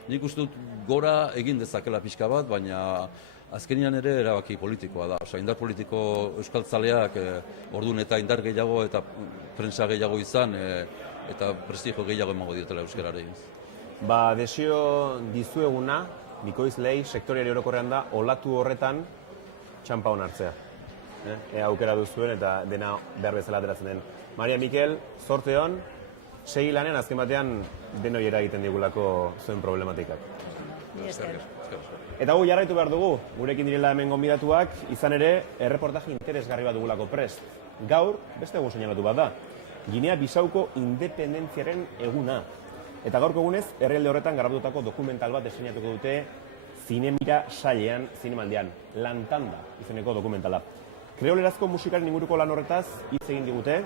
nik uste dut gora egin dezakela pixka bat, baina azkenian ere erabaki politikoa da. Indar politiko euskaltzaleak orduan eta indar gehiago eta prensa gehiago izan eta prestigio gehiago emango diotela euskarari. Ba, desio dizueguna, bikoizlei sektoriari orokorrean da, olatu horretan txampa hon hartzea. Ea aukera duzuen eta dena behar bezala ateratzen den. Maria Mikel, zorte hon, segi lanean azken batean denoi eragiten digulako zuen problematikak. Ni esker. Eta gu jarraitu behar dugu, gurekin direla hemen gonbidatuak, izan ere, erreportaje interesgarri bat dugulako prest. Gaur, beste egun seinalatu bat da, Ginea Bisauko independentziaren eguna. Eta gaurko egunez, herrialde horretan garratutako dokumental bat diseinatuko dute Zinemira sailean, zinemaldian, Lantanda izeneko dokumentala. Kreolerazko musikaren inguruko lan horretaz hitz egin digute,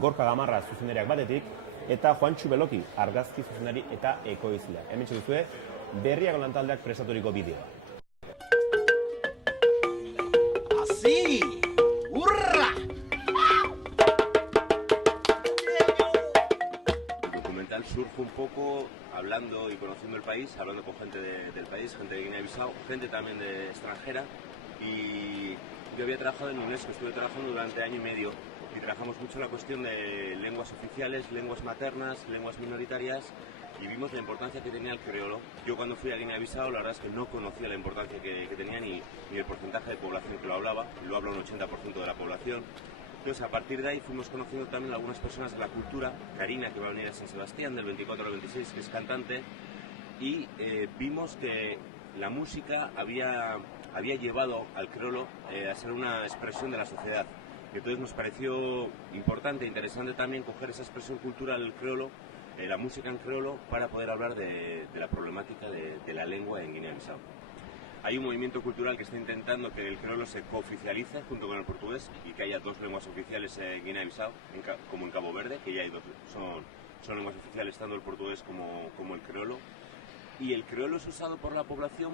Gorka Gamarra zuzendariak batetik, eta Juantxu Beloki argazki zuzendari eta ekoizlea. Hemen duzue, Berriako Lantaldeak prestaturiko bideoa. ¡Así! ¡Hurra! El documental surge un poco hablando y conociendo el país, hablando con gente del país, gente de Guinea-Bissau, gente también de extranjera. Y yo había trabajado en UNESCO, estuve trabajando durante año y medio y trabajamos mucho la cuestión de lenguas oficiales, lenguas maternas, lenguas minoritarias y vimos la importancia que tenía el creolo. Yo cuando fui a Guinea-Bissau la verdad es que no conocía la importancia que tenía ni el porcentaje de población que lo hablaba, lo habla un 80% de la población. Entonces a partir de ahí fuimos conociendo también a algunas personas de la cultura, Karina que va a venir a San Sebastián del 24 al 26 que es cantante y vimos que la música había llevado al creolo a ser una expresión de la sociedad. Entonces nos pareció importante e interesante también coger esa expresión cultural del creolo, la música en creolo, para poder hablar de la problemática de la lengua en Guinea-Bissau. Hay un movimiento cultural que está intentando que el creolo se cooficialice junto con el portugués y que haya dos lenguas oficiales en Guinea-Bissau, como en Cabo Verde, que ya hay son lenguas oficiales tanto el portugués como el creolo. Y el creolo es usado por la población,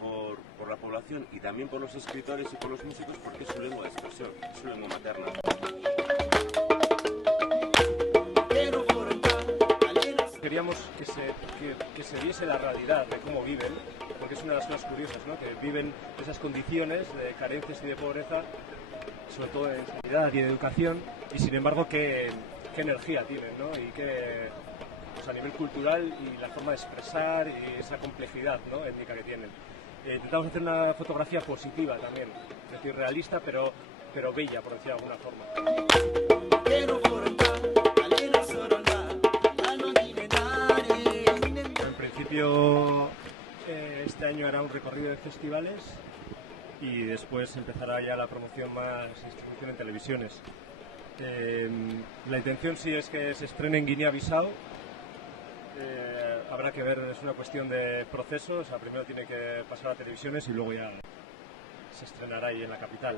por la población y también por los escritores y por los músicos porque es su lengua de expresión, es su lengua materna. Queríamos que se viese la realidad de cómo viven, porque es una de las cosas curiosas, ¿no? Que viven esas condiciones de carencias y de pobreza, sobre todo en sanidad y en educación, y sin embargo qué energía tienen, ¿no? Y qué, pues a nivel cultural y la forma de expresar y esa complejidad, ¿no? Étnica que tienen. Intentamos hacer una fotografía positiva también, es decir, realista pero bella, por decir de alguna forma. En principio este año hará un recorrido de festivales y después empezará ya la promoción más distribución en televisiones. La intención sí es que se estrene en Guinea-Bissau. Habrá que ver, es una cuestión de procesos, o sea, primero tiene que pasar a televisiones y luego ya se estrenará ahí en la capital.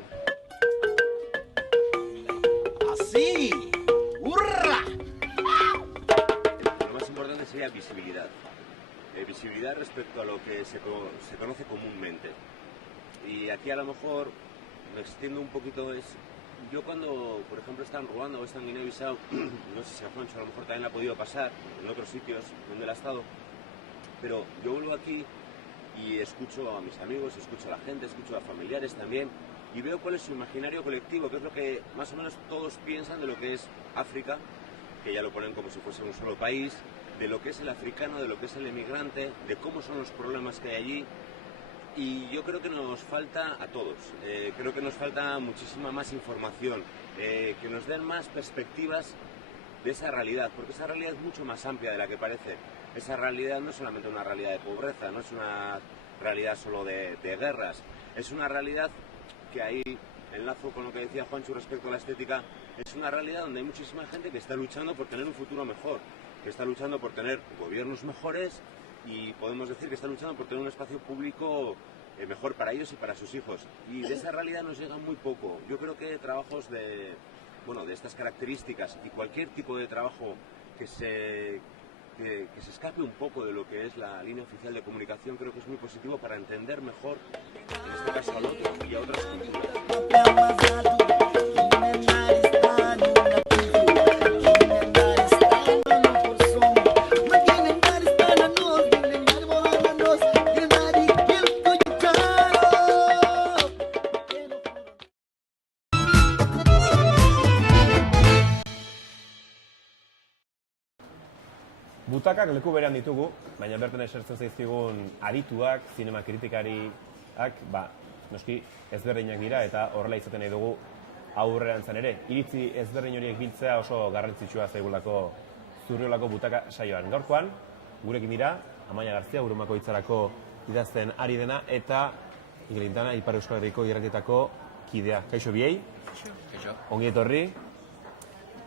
¡Así! ¡Hurra! Lo más importante sería visibilidad. Visibilidad respecto a lo que se conoce comúnmente. Y aquí a lo mejor me extiendo un poquito, yo cuando, por ejemplo, está en Ruanda o está en Guinea-Bissau, no sé si a Juancho a lo mejor también le ha podido pasar en otros sitios donde él ha estado, pero yo vuelvo aquí y escucho a mis amigos, escucho a la gente, escucho a familiares también y veo cuál es su imaginario colectivo, que es lo que más o menos todos piensan de lo que es África, que ya lo ponen como si fuese un solo país, de lo que es el africano, de lo que es el emigrante, de cómo son los problemas que hay allí. Y yo creo que nos falta a todos, creo que nos falta muchísima más información, que nos den más perspectivas de esa realidad, porque esa realidad es mucho más amplia de la que parece. Esa realidad no es solamente una realidad de pobreza, no es una realidad solo de guerras, es una realidad que ahí, enlazo con lo que decía Juancho respecto a la estética, es una realidad donde hay muchísima gente que está luchando por tener un futuro mejor, que está luchando por tener gobiernos mejores, y podemos decir que están luchando por tener un espacio público mejor para ellos y para sus hijos. Y de esa realidad nos llega muy poco. Yo creo que trabajos de estas características y cualquier tipo de trabajo que se escape un poco de lo que es la línea oficial de comunicación, creo que es muy positivo para entender mejor, en este caso al otro y a otras culturas. Butakak leku berean ditugu, baina bertan esertzen zaizkigun adituak, zinema kritikariak, noski ezberdinak dira eta horrela izaten nahi dugu aurrerantzan ere. Iritzi ezberdin horiek biltzea oso garrantzitsua zaigulako Zurriolako Butaka saioan. Gaurkoan, gurekin dira, Amaia Garzia, Urumako hitzarako idazten ari dena, eta Igelintana, Ipar Euskal Herriko irratietako kidea. Kaixo biei? Kaixo. Ongi etorri.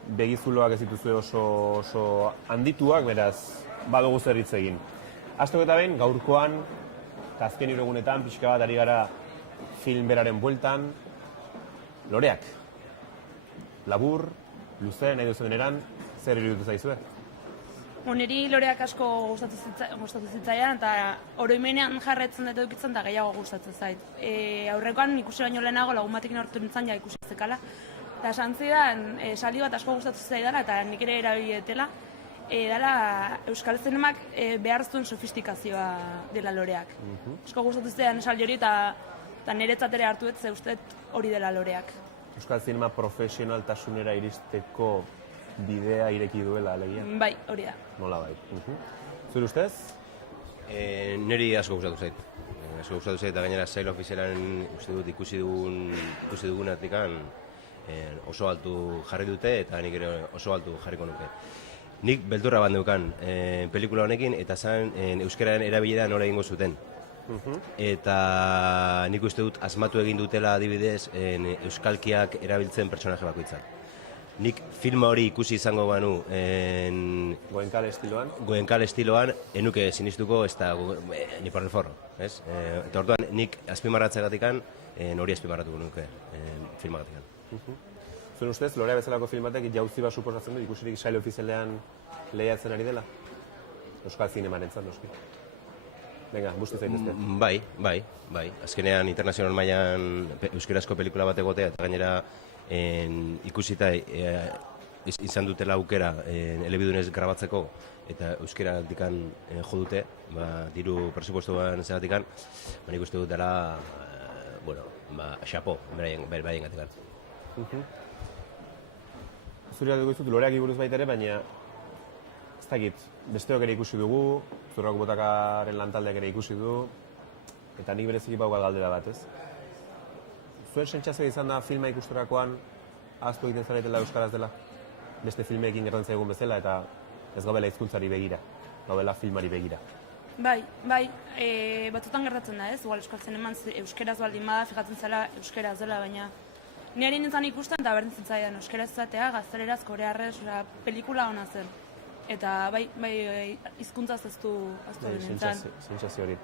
Begizuloak ez dituzue oso handituak, beraz, badugu zer hitz egin. Hasteko eta behin, gaurkoan, eta azken egunetan, pixka bat ari gara film beraren bueltan, loreak. Labur, luze, nahi duzen eran, zer iruditu zaizue? Niri loreak asko gustatu zitzaidan, eta oroimenean jarretzen dut edukitzen eta gehiago gustatzen zait. Aurrekoan ikusi baino lehenago lagun batekin hartu nintzen ja ikusi zekala. Eta esan zidan, esaldi bat asko gustatu zitzaidala eta nik ere erabiletela, dela Euskal Zinemak behar zuen sofistikazioa dela loreak. Asko gustatu zitzaidan esaldi hori eta niretzat ere hartu dut ze uste hori dela loreak. Euskal Zinema profesionaltasunera iristeko bidea ireki duela, alegia? Bai, hori da. Nola bai. Zure ustez? Niri asko gustatu zait. Asko gustatu zait eta gainera sail ofizialan uste dut ikusi dugunatik oso altu jarri dute eta nik ere oso altu jarriko nuke. Nik beldurra bat neukan pelikula honekin eta zan euskararen erabilera nola egingo zuten. Eta nik uste dut asmatu egin dutela adibidez euskalkiak erabiltzen pertsonaje bakoitzak. Nik filma hori ikusi izango banu Goenkal estiloan, enuke sinistuko ez da ni por el forro, ez? Eta orduan nik azpimarratzeagatikan hori azpimarratuko nuke filmagatikan. Zuen ustez, Lorea bezalako filmatek jauzi bat suposatzen du ikusirik sail ofizialean lehiatzen ari dela? Euskal Zinemarentzat noski. Venga, busti zaitezte. Bai. Azkenean internazional mailan euskarazko pelikula bat egotea eta gainera ikusita izan dutela aukera elebidunez grabatzeko eta euskaratikan jo dute, diru presupuestoan zeratikan, nik uste dut dela, xapo, beraien gatikan. Zuri aldugu izut, Loreak iburuz baita ere, baina ez dakit, besteok ere ikusi dugu, Zurroko Butakaren lantaldeak ere ikusi du, eta nik bereziki baukat galdera bat, ez? Zuen sentsazioa izan da filma ikusterakoan ahaztu egiten zaretela euskaraz dela? Beste filmeekin gertatzen zaigun bezala eta ez gabela hizkuntzari begira, gabela filmari begira. Bai, batzutan gertatzen da ez, igual Euskal Zineman euskeraz baldin bada, fijatzen zela euskeraz dela, baina nire nintzen ikusten eta berdin zitzaidan euskeraz izatea, gazteleraz, korearrez, pelikula ona zen. Eta bai, hizkuntzaz ez du nintzen. Sentsazio hori.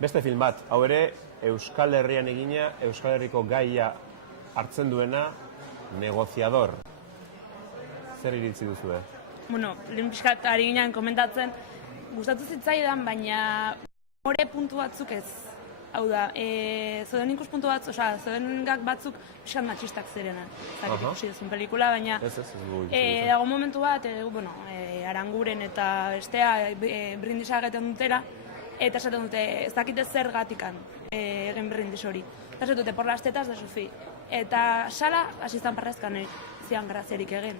Beste film bat, hau ere, Euskal Herrian egina, Euskal Herriko gaia hartzen duena, Negoziador. Zer iritzi duzu, Lehen pixkat ari ginen komentatzen, gustatu zitzaidan, baina hori puntu batzuk ez. Hau da, zeuden ikuspuntu batzuk, zeuden gak batzuk pixkat matxistak zirena. Zagit ikusi duzun pelikula, baina dago momentu bat, Aranguren eta bestea brindisa egiten dutera, eta esaten dute ez dakite zer gatikan egin brindis hori. Eta esaten dute, por las tetas de Sofi. Eta sala, hasi izan parrezkan zian graziarik egin.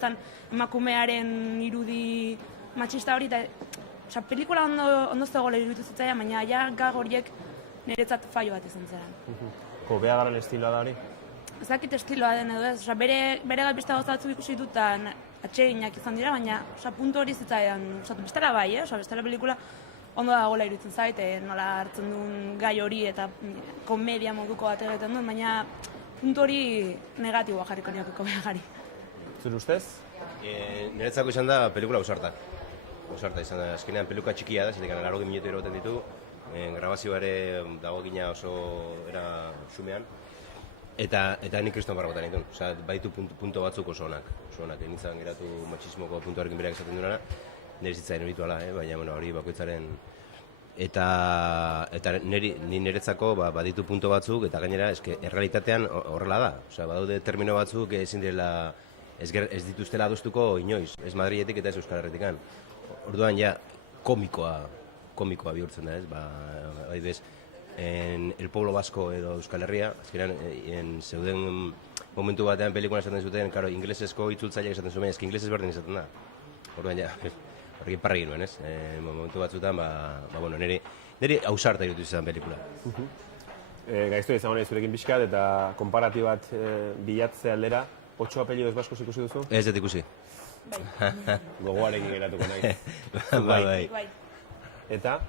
Zan emakumearen irudi matxista hori, eta pelikula ondo zegoela iruditu zitzaia, baina ja gag horiek niretzat faio bat izan zeran. Kobea garen estiloa da hori? Ez dakit estiloa den edo ez, bere gaipista gauzatzuk ikusi dut eta atseginak izan dira, baina puntu hori zitzaidan, bestela bai, bestela pelikula ondo dagoela iruditzen zait, nola hartzen duen gai hori eta komedia moduko bat egiten duen, baina puntu hori negatiboa jarriko niokiko behagari. Zure ustez? Niretzako izan da pelikula ausarta. Ausarta izan da, azkenean peluka txikia da, zetik 80 minutu eroten ditu, grabazioa ere dago gina oso era xumean, eta nik kriston barra botan ditun. Baitu punto batzuk oso onak. Nintzen geratu matxismoko puntuarekin berak esaten duena, nire zitzaien horituala, baina hori bakoitzaren. Eta niretzako baditu punto batzuk, eta gainera errealitatean horrela da. Badaude termino batzuk ezin direla ez dituztela adostuko inoiz, ez Madriletik eta ez Euskal Herritikan. Orduan ja komikoa bihurtzen da, ez? Adibidez, El Pueblo Vasco edo Euskal Herria, azkenean zeuden momentu batean pelikulan esaten zuten, ingelesezko itzultzaileak esaten zuen, ingelesez berdin esaten da. Orduan ja, horrekin parra egin nuen, ez? Momentu batzutan, bueno, niri ausarta irutu izan pelikula. Gaizto izan nahi zurekin pixkat, eta konparatibat bilatzea aldera, 8 apellidos baskos ikusi duzu? Ez dut ikusi. Gogoarekin geratuko nahi. Bai. Eta?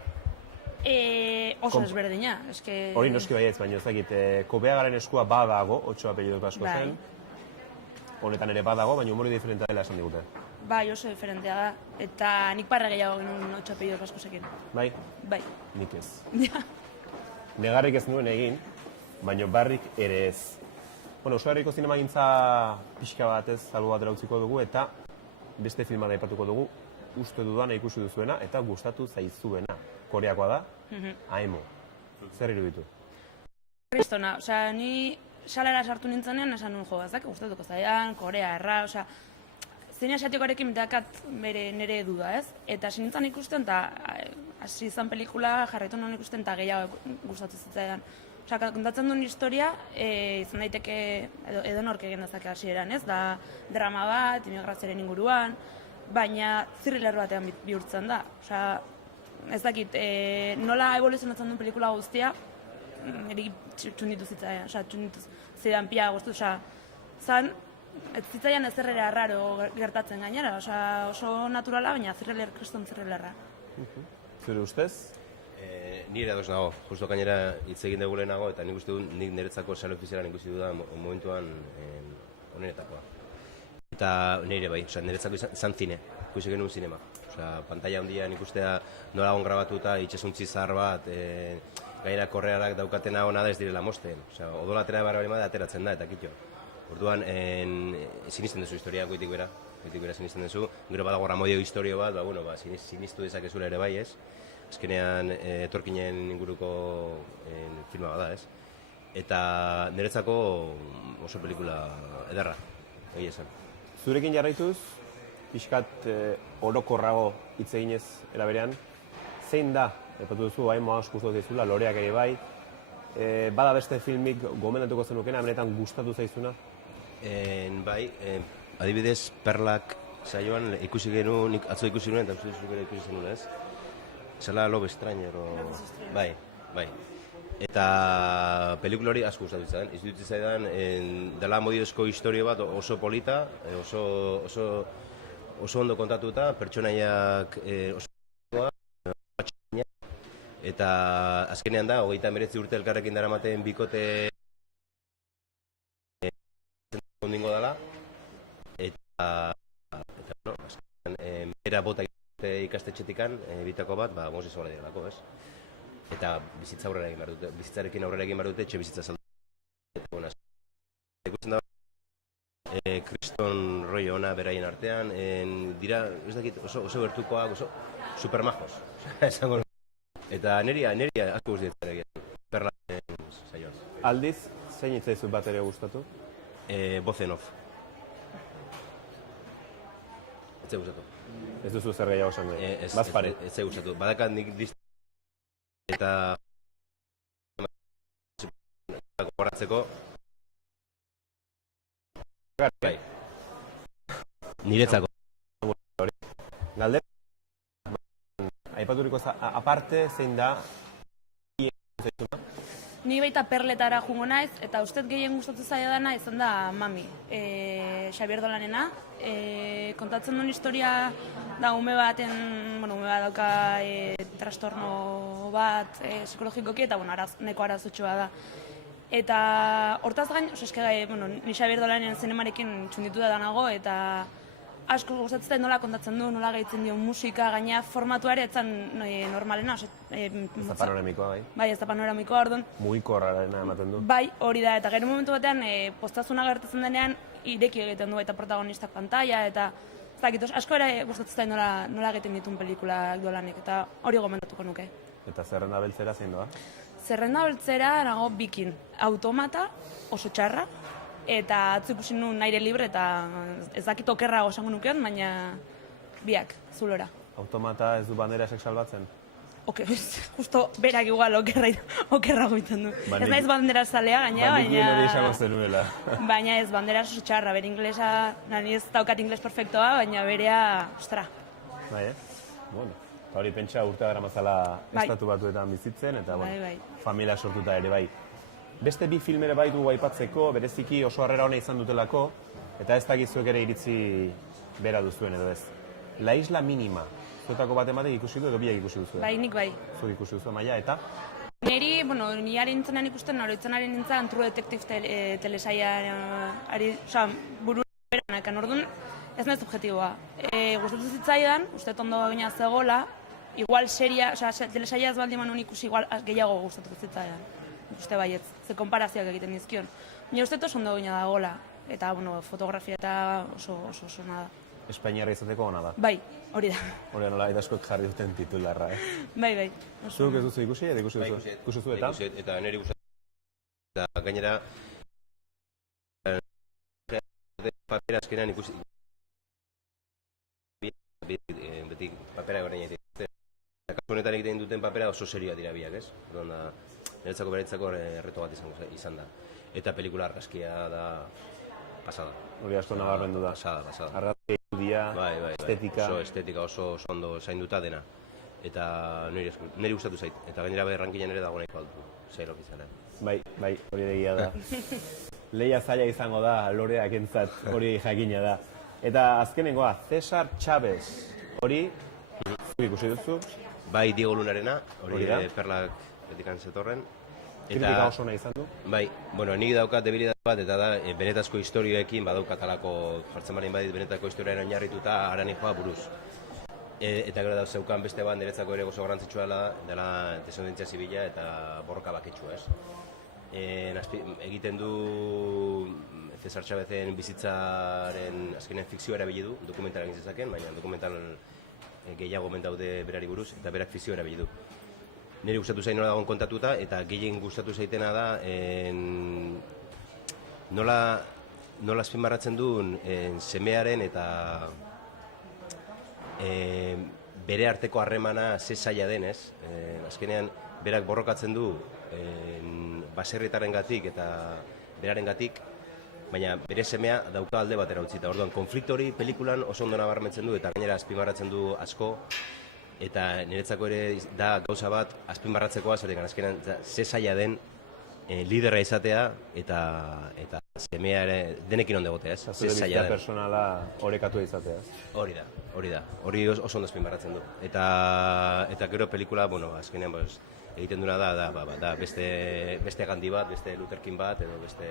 Oso ezberdina, eske... Hori noski baietz, baina ez dakit, Kobeagaren eskua badago, 8 apellidos basko zen. Honetan ere badago, baina humori diferentea dela esan digute. Bai, oso diferentea da. Eta nik parra gehiago genuen 8 apellidos baskosekin. Bai? Bai. Nik ez. Negarrik ez nuen egin, baina barrik ere ez. Bueno, Euskal Herriko zinemagintza pixka batez albo batera utziko dugu, eta beste filma aipatuko dugu, uste dudana ikusi duzuena, eta gustatu zaizuena. Koreakoa da, Aemo. Zer iruditu? Kristona, osea, ni salera sartu nintzenean esan nuen jo, ezak gustatuko zaidan, Korea, erra, osea, zine asiatikoarekin beteakat nire duda, ez? Eta sinintzen ikusten, eta hasi izan pelikula jarraitu nuen ikusten, eta gehiago gustatu zitzaidan. Osea, kontatzen duen historia, izan daiteke edo nork egin dezake hasieran, ez? Da drama bat, imigrazioaren inguruan, baina thriller batean bihurtzen da. Osea, ez dakit, nola evoluzionatzen duen pelikula guztia, niri txunditu zitzaidan, osea, txunditu zidan pia guztu, osea, zan, ez zitzaidan ez zerrera raro gertatzen gainera, osea, oso naturala, baina thriller, kriston thrillerra. Zure ustez? Nire ados nago, justo gainera hitz egin dugu lehenago, eta nik uste dut nik niretzako sare ofizialan ikusi dudan momentuan onenetakoa. Eta nire bai, niretzako izan zine, ikusi genuen zinema. Pantalla handian ikustea nola on grabatuta, itxasuntzi zahar bat, gainera korrearak daukatena ona da ez direla mosten. Odolatera barra bali ateratzen da, eta kitxo. Orduan, sinisten duzu historia goitik bera sinisten duzu. Gero badago Ramodio historio bat, sinistu dezakezula ere bai, ez? Azkenean, etorkinen inguruko filma bada, ez? Eta niretzako oso pelikula ederra, egia esan. Zurekin jarraituz, pixkat orokorrago hitz eginez eraberean, zein da, epatu duzu, Aemo asko gustatu zaizula, loreak ere bai, bada beste filmik gomendatuko zenukena, benetan gustatu zaizuna? Bai, adibidez, Perlak saioan ikusi genuen, atzo ikusi nuen, eta uste duzu ikusi zenuen, ez? Zela Love Stranger, bai. Eta pelikula hori asko gustatu zaidan, izuditu zaidan, dela modiozko historio bat oso polita, oso ondo kontatuta, pertsonaiak oso eta azkenean da, 39 urte elkarrekin daramaten bikote ondingo dela, eta azkenean bera bota ikastetxetikan, bitako bat, Moses Zola direlako, ez? Eta bizitzarekin aurrera egin behar dute, etxe bizitza saldu. Ikusten da, kriston rollo ona beraien artean, dira, ez dakit, oso bertukoak, oso supermajos. Eta niri asko guztietan egin, Perlaren saioan. Aldiz, zein hitzaizu bat ere gustatu? Voz en off. Ez ze gustatu. Ez duzu zer gehiago esan nahi? Bazpare. Ez ze gustatu. Badakat nik eta gogoratzeko bai. Niretzako. Galde? Aipaturiko aparte zein da Ni baita Perletara jungo naiz, eta ustez gehien gustatu zaidana izan da Mami, Xabier Dolanena. Kontatzen duen historia da ume baten, ume bat dauka trastorno bat psikologikoki, eta neko arazotxoa da. Eta hortaz gain, ni Xabier Dolanen zinemarekin txunditu da nago, eta asko gustatzen nola kontatzen du, nola gaitzen dio musika, gaina formatuare etzan normalena. Ez da panoramikoa, bai? Bai, ez da panoramikoa, orduan. Mugikorrarena ematen du. Bai, hori da, eta gero momentu batean postazuna gertatzen denean, ireki egiten du baita protagonistak pantalla, eta ez dakit, asko ere gustatzen nola egiten dituen pelikulak Dolanek, eta hori gomendatuko nuke. Eta zerrenda beltzera zein doa? Zerrenda beltzera nago Bikin, Automata, oso txarra, eta atzu ikusi nuen aire libre, eta ez dakit okerrago esango nukean, baina biak, zulora. Automata ez du bandera sexual batzen? Justo berak igual okerrago egiten du. Ez naiz bandera zalea gaina, baina ez bandera oso txarra, bere inglesa, nani ez daukat ingles perfektoa, baina berea, ostra. Bai, Bueno, eta hori pentsa urte gara mazala estatu batuetan bizitzen, eta bueno, familia sortuta ere bai. Beste bi film ere bai dugu aipatzeko, bereziki oso harrera ona izan dutelako, eta ez dakizuek ere iritzi bera duzuen edo ez. La Isla Minima, zuetako bat ematek ikusi du edo biak ikusi duzu? Bai, nik bai. Zuk ikusi duzu, Maia, eta? Neri, bueno, niari nintzenan ikusten, oroitzenaren nintzen True Detective telesaia, buru beranak, orduan ez nahi subjetiboa. Gustatzen zitzaidan, uste ondo egina zegoela, igual seria, telesaia ez baldin manun ikusi igual gehiago gustatuko zitzaidan. Uste baietz, ze konparazioak egiten dizkion. Baina uste oso ondo egina dagoela, eta bueno, fotografia eta oso nada. Espainiarra izateko ona da. Bai, hori da. Hori da, nola, askoek jarri duten titularra, Bai. Zuk ez duzu ikusi, edo ikusi duzu? Ikusi duzu eta? Eta niri gustatu. Eta gainera, papera azkenean ikusi. Beti papera gorein egiten. Kasu honetan egiten duten papera oso serioa dira biak, ez? Niretzako beretzako erreto bat izan da. Eta pelikula argazkia da pasada. Hori asko nabarmendu da. Pasada. Argazkia, irudia, estetika. Oso estetika oso ondo zainduta dena. Eta niri gustatu zait. Eta gainera bai rankinan ere dago nahiko altu. Zer ofiziala. Bai, hori egia da. Leia zaila izango da, loreak entzat, hori jakina da. Eta azkenengoa, Cesar Chavez, hori, zuk ikusi duzu? Bai, Diego Lunarena, hori Perlak betikan zetorren. Kritika oso nahi izan du? Bai, bueno, nik daukat debilitate bat, eta da, benetazko historioekin badaukatalako, jartzen barin badit, benetako historiaren oinarrituta harani joa buruz. Eta gero da, zeukan beste bat, niretzako ere oso garrantzitsua dela descendentzia zibila eta borroka baketsua, ez? Egiten du Cesar Chavezen bizitzaren azkenean fikzioa erabili du, dokumentala egin zezaken, baina dokumental gehiago omen daude berari buruz, eta berak fikzioa erabili du. Niri gustatu zain nola dagoen kontatuta, eta gehien gustatu zaitena da nola azpimarratzen duen semearen eta bere arteko harremana ze zaila denez. Azkenean berak borrokatzen du baserritarengatik eta berarengatik, baina bere semea dauka alde batera utzita. Orduan, konflikto hori pelikulan oso ondo nabarmentzen du eta gainera azpimarratzen du asko, eta niretzako ere da gauza bat azpimarratzekoa, zertik azkenean ze zaila den liderra izatea eta semea ere denekin ondo egotea, ez? Ze zaila den. Personala orekatu izatea, ez? Hori da. Hori oso ondo azpimarratzen du. Eta gero pelikula, bueno, azkenean egiten duena da beste Gandhi bat, beste Luther King bat, edo beste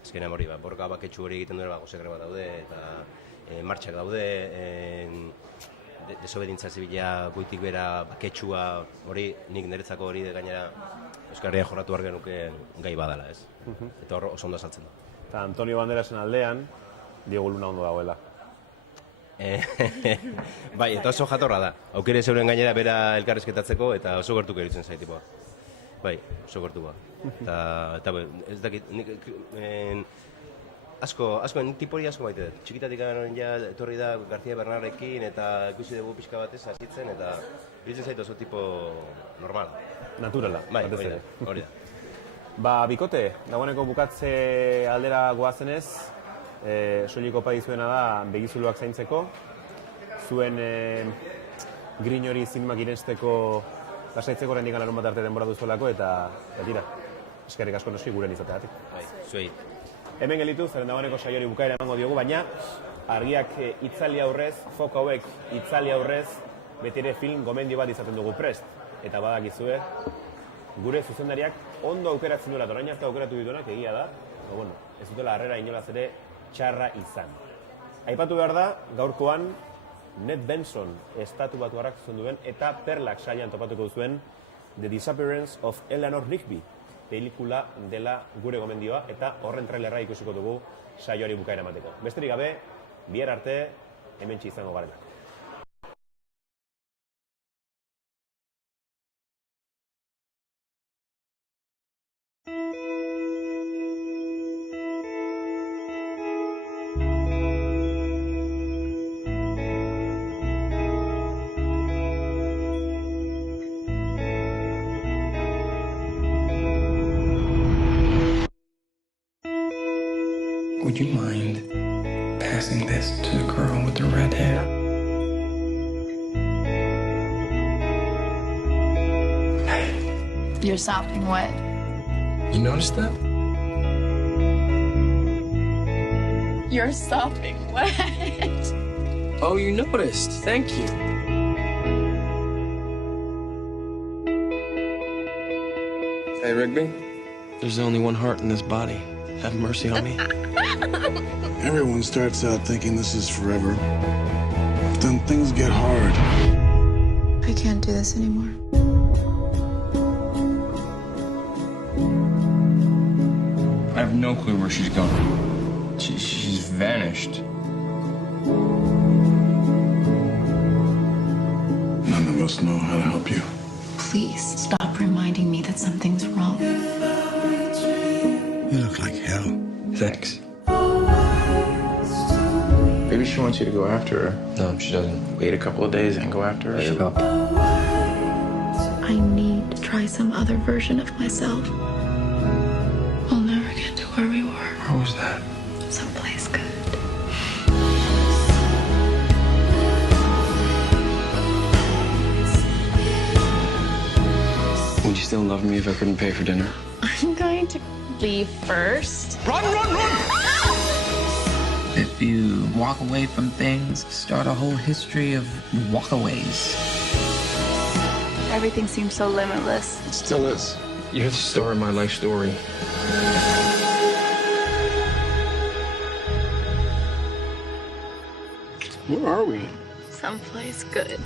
azkenean hori, borroka baketsu hori egiten duena gozegre bat daude, eta martxak daude, desobedintza zibila goitik bera baketsua hori, nik niretzako hori gainera Euskal Herria jorratu behar genuke gai badala, ez? Eta hor oso ondo azaltzen da. Eta Antonio Banderasen aldean, Diego Luna ondo dagoela. Bai, eta oso jatorra da. Aukere zeuren gainera bera elkarrizketatzeko eta oso gertuko eritzen zaitipoa. Bai, oso gertuko. Eta ez dakit, asko, tipori asko maite dut. Txikitatik ja etorri da García Bernarrekin eta ikusi dugu pixka batez hasitzen eta eritzen zaitu oso tipo normal. Naturala, bai, hori da. Bikote, dagoeneko bukatze aldera goazenez, soilik opa dizuena da begizuluak zaintzeko, zuen grin hori zinemak irensteko lasaitzeko rendik larun bat arte denbora duzuelako, eta tira, eskerrik asko noski guren izateatik. Bai, zuei. Hemen gelitu, zeren dagoeneko saiori bukaera emango diogu, baina argiak itzali aurrez, foko hauek itzali aurrez, beti ere film gomendio bat izaten dugu prest. Eta badakizue, gure zuzendariak ondo aukeratzen duela, orain arte aukeratu dituenak egia da, ez dutela harrera inolaz ere txarra izan. Aipatu behar da, gaurkoan, Ned Benson estatu batuarrak zuzen duen eta Perlak saian topatuko duzuen The Disappearance of Eleanor Rigby pelikula dela gure gomendioa eta horren trailerra ikusiko dugu saioari bukaera emateko. Besterik gabe, bihar arte hementsi izango garela. Would you mind passing this to the girl with the red hair? You're sopping wet. You noticed that? You're sopping wet. Oh, you noticed. Thank you. Hey, Rigby. There's only one heart in this body. Have mercy on me. Everyone starts out thinking this is forever. But then things get hard. I can't do this anymore. I have no clue where she's gone. She's vanished. None of us know how to help you. Please stop reminding me that something's wrong. You look like hell. Thanks. Maybe she wants you to go after her. No, she doesn't. Wait a couple of days and go after her. Shut up. I need to try some other version of myself. We'll never get to where we were. Where was that? Someplace good. Would you still love me if I couldn't pay for dinner? I'm going to leave first. Run, run, run! If you walk away from things, start a whole history of walkaways. Everything seems so limitless. It still is. You're the star of my life story. Where are we? Someplace good.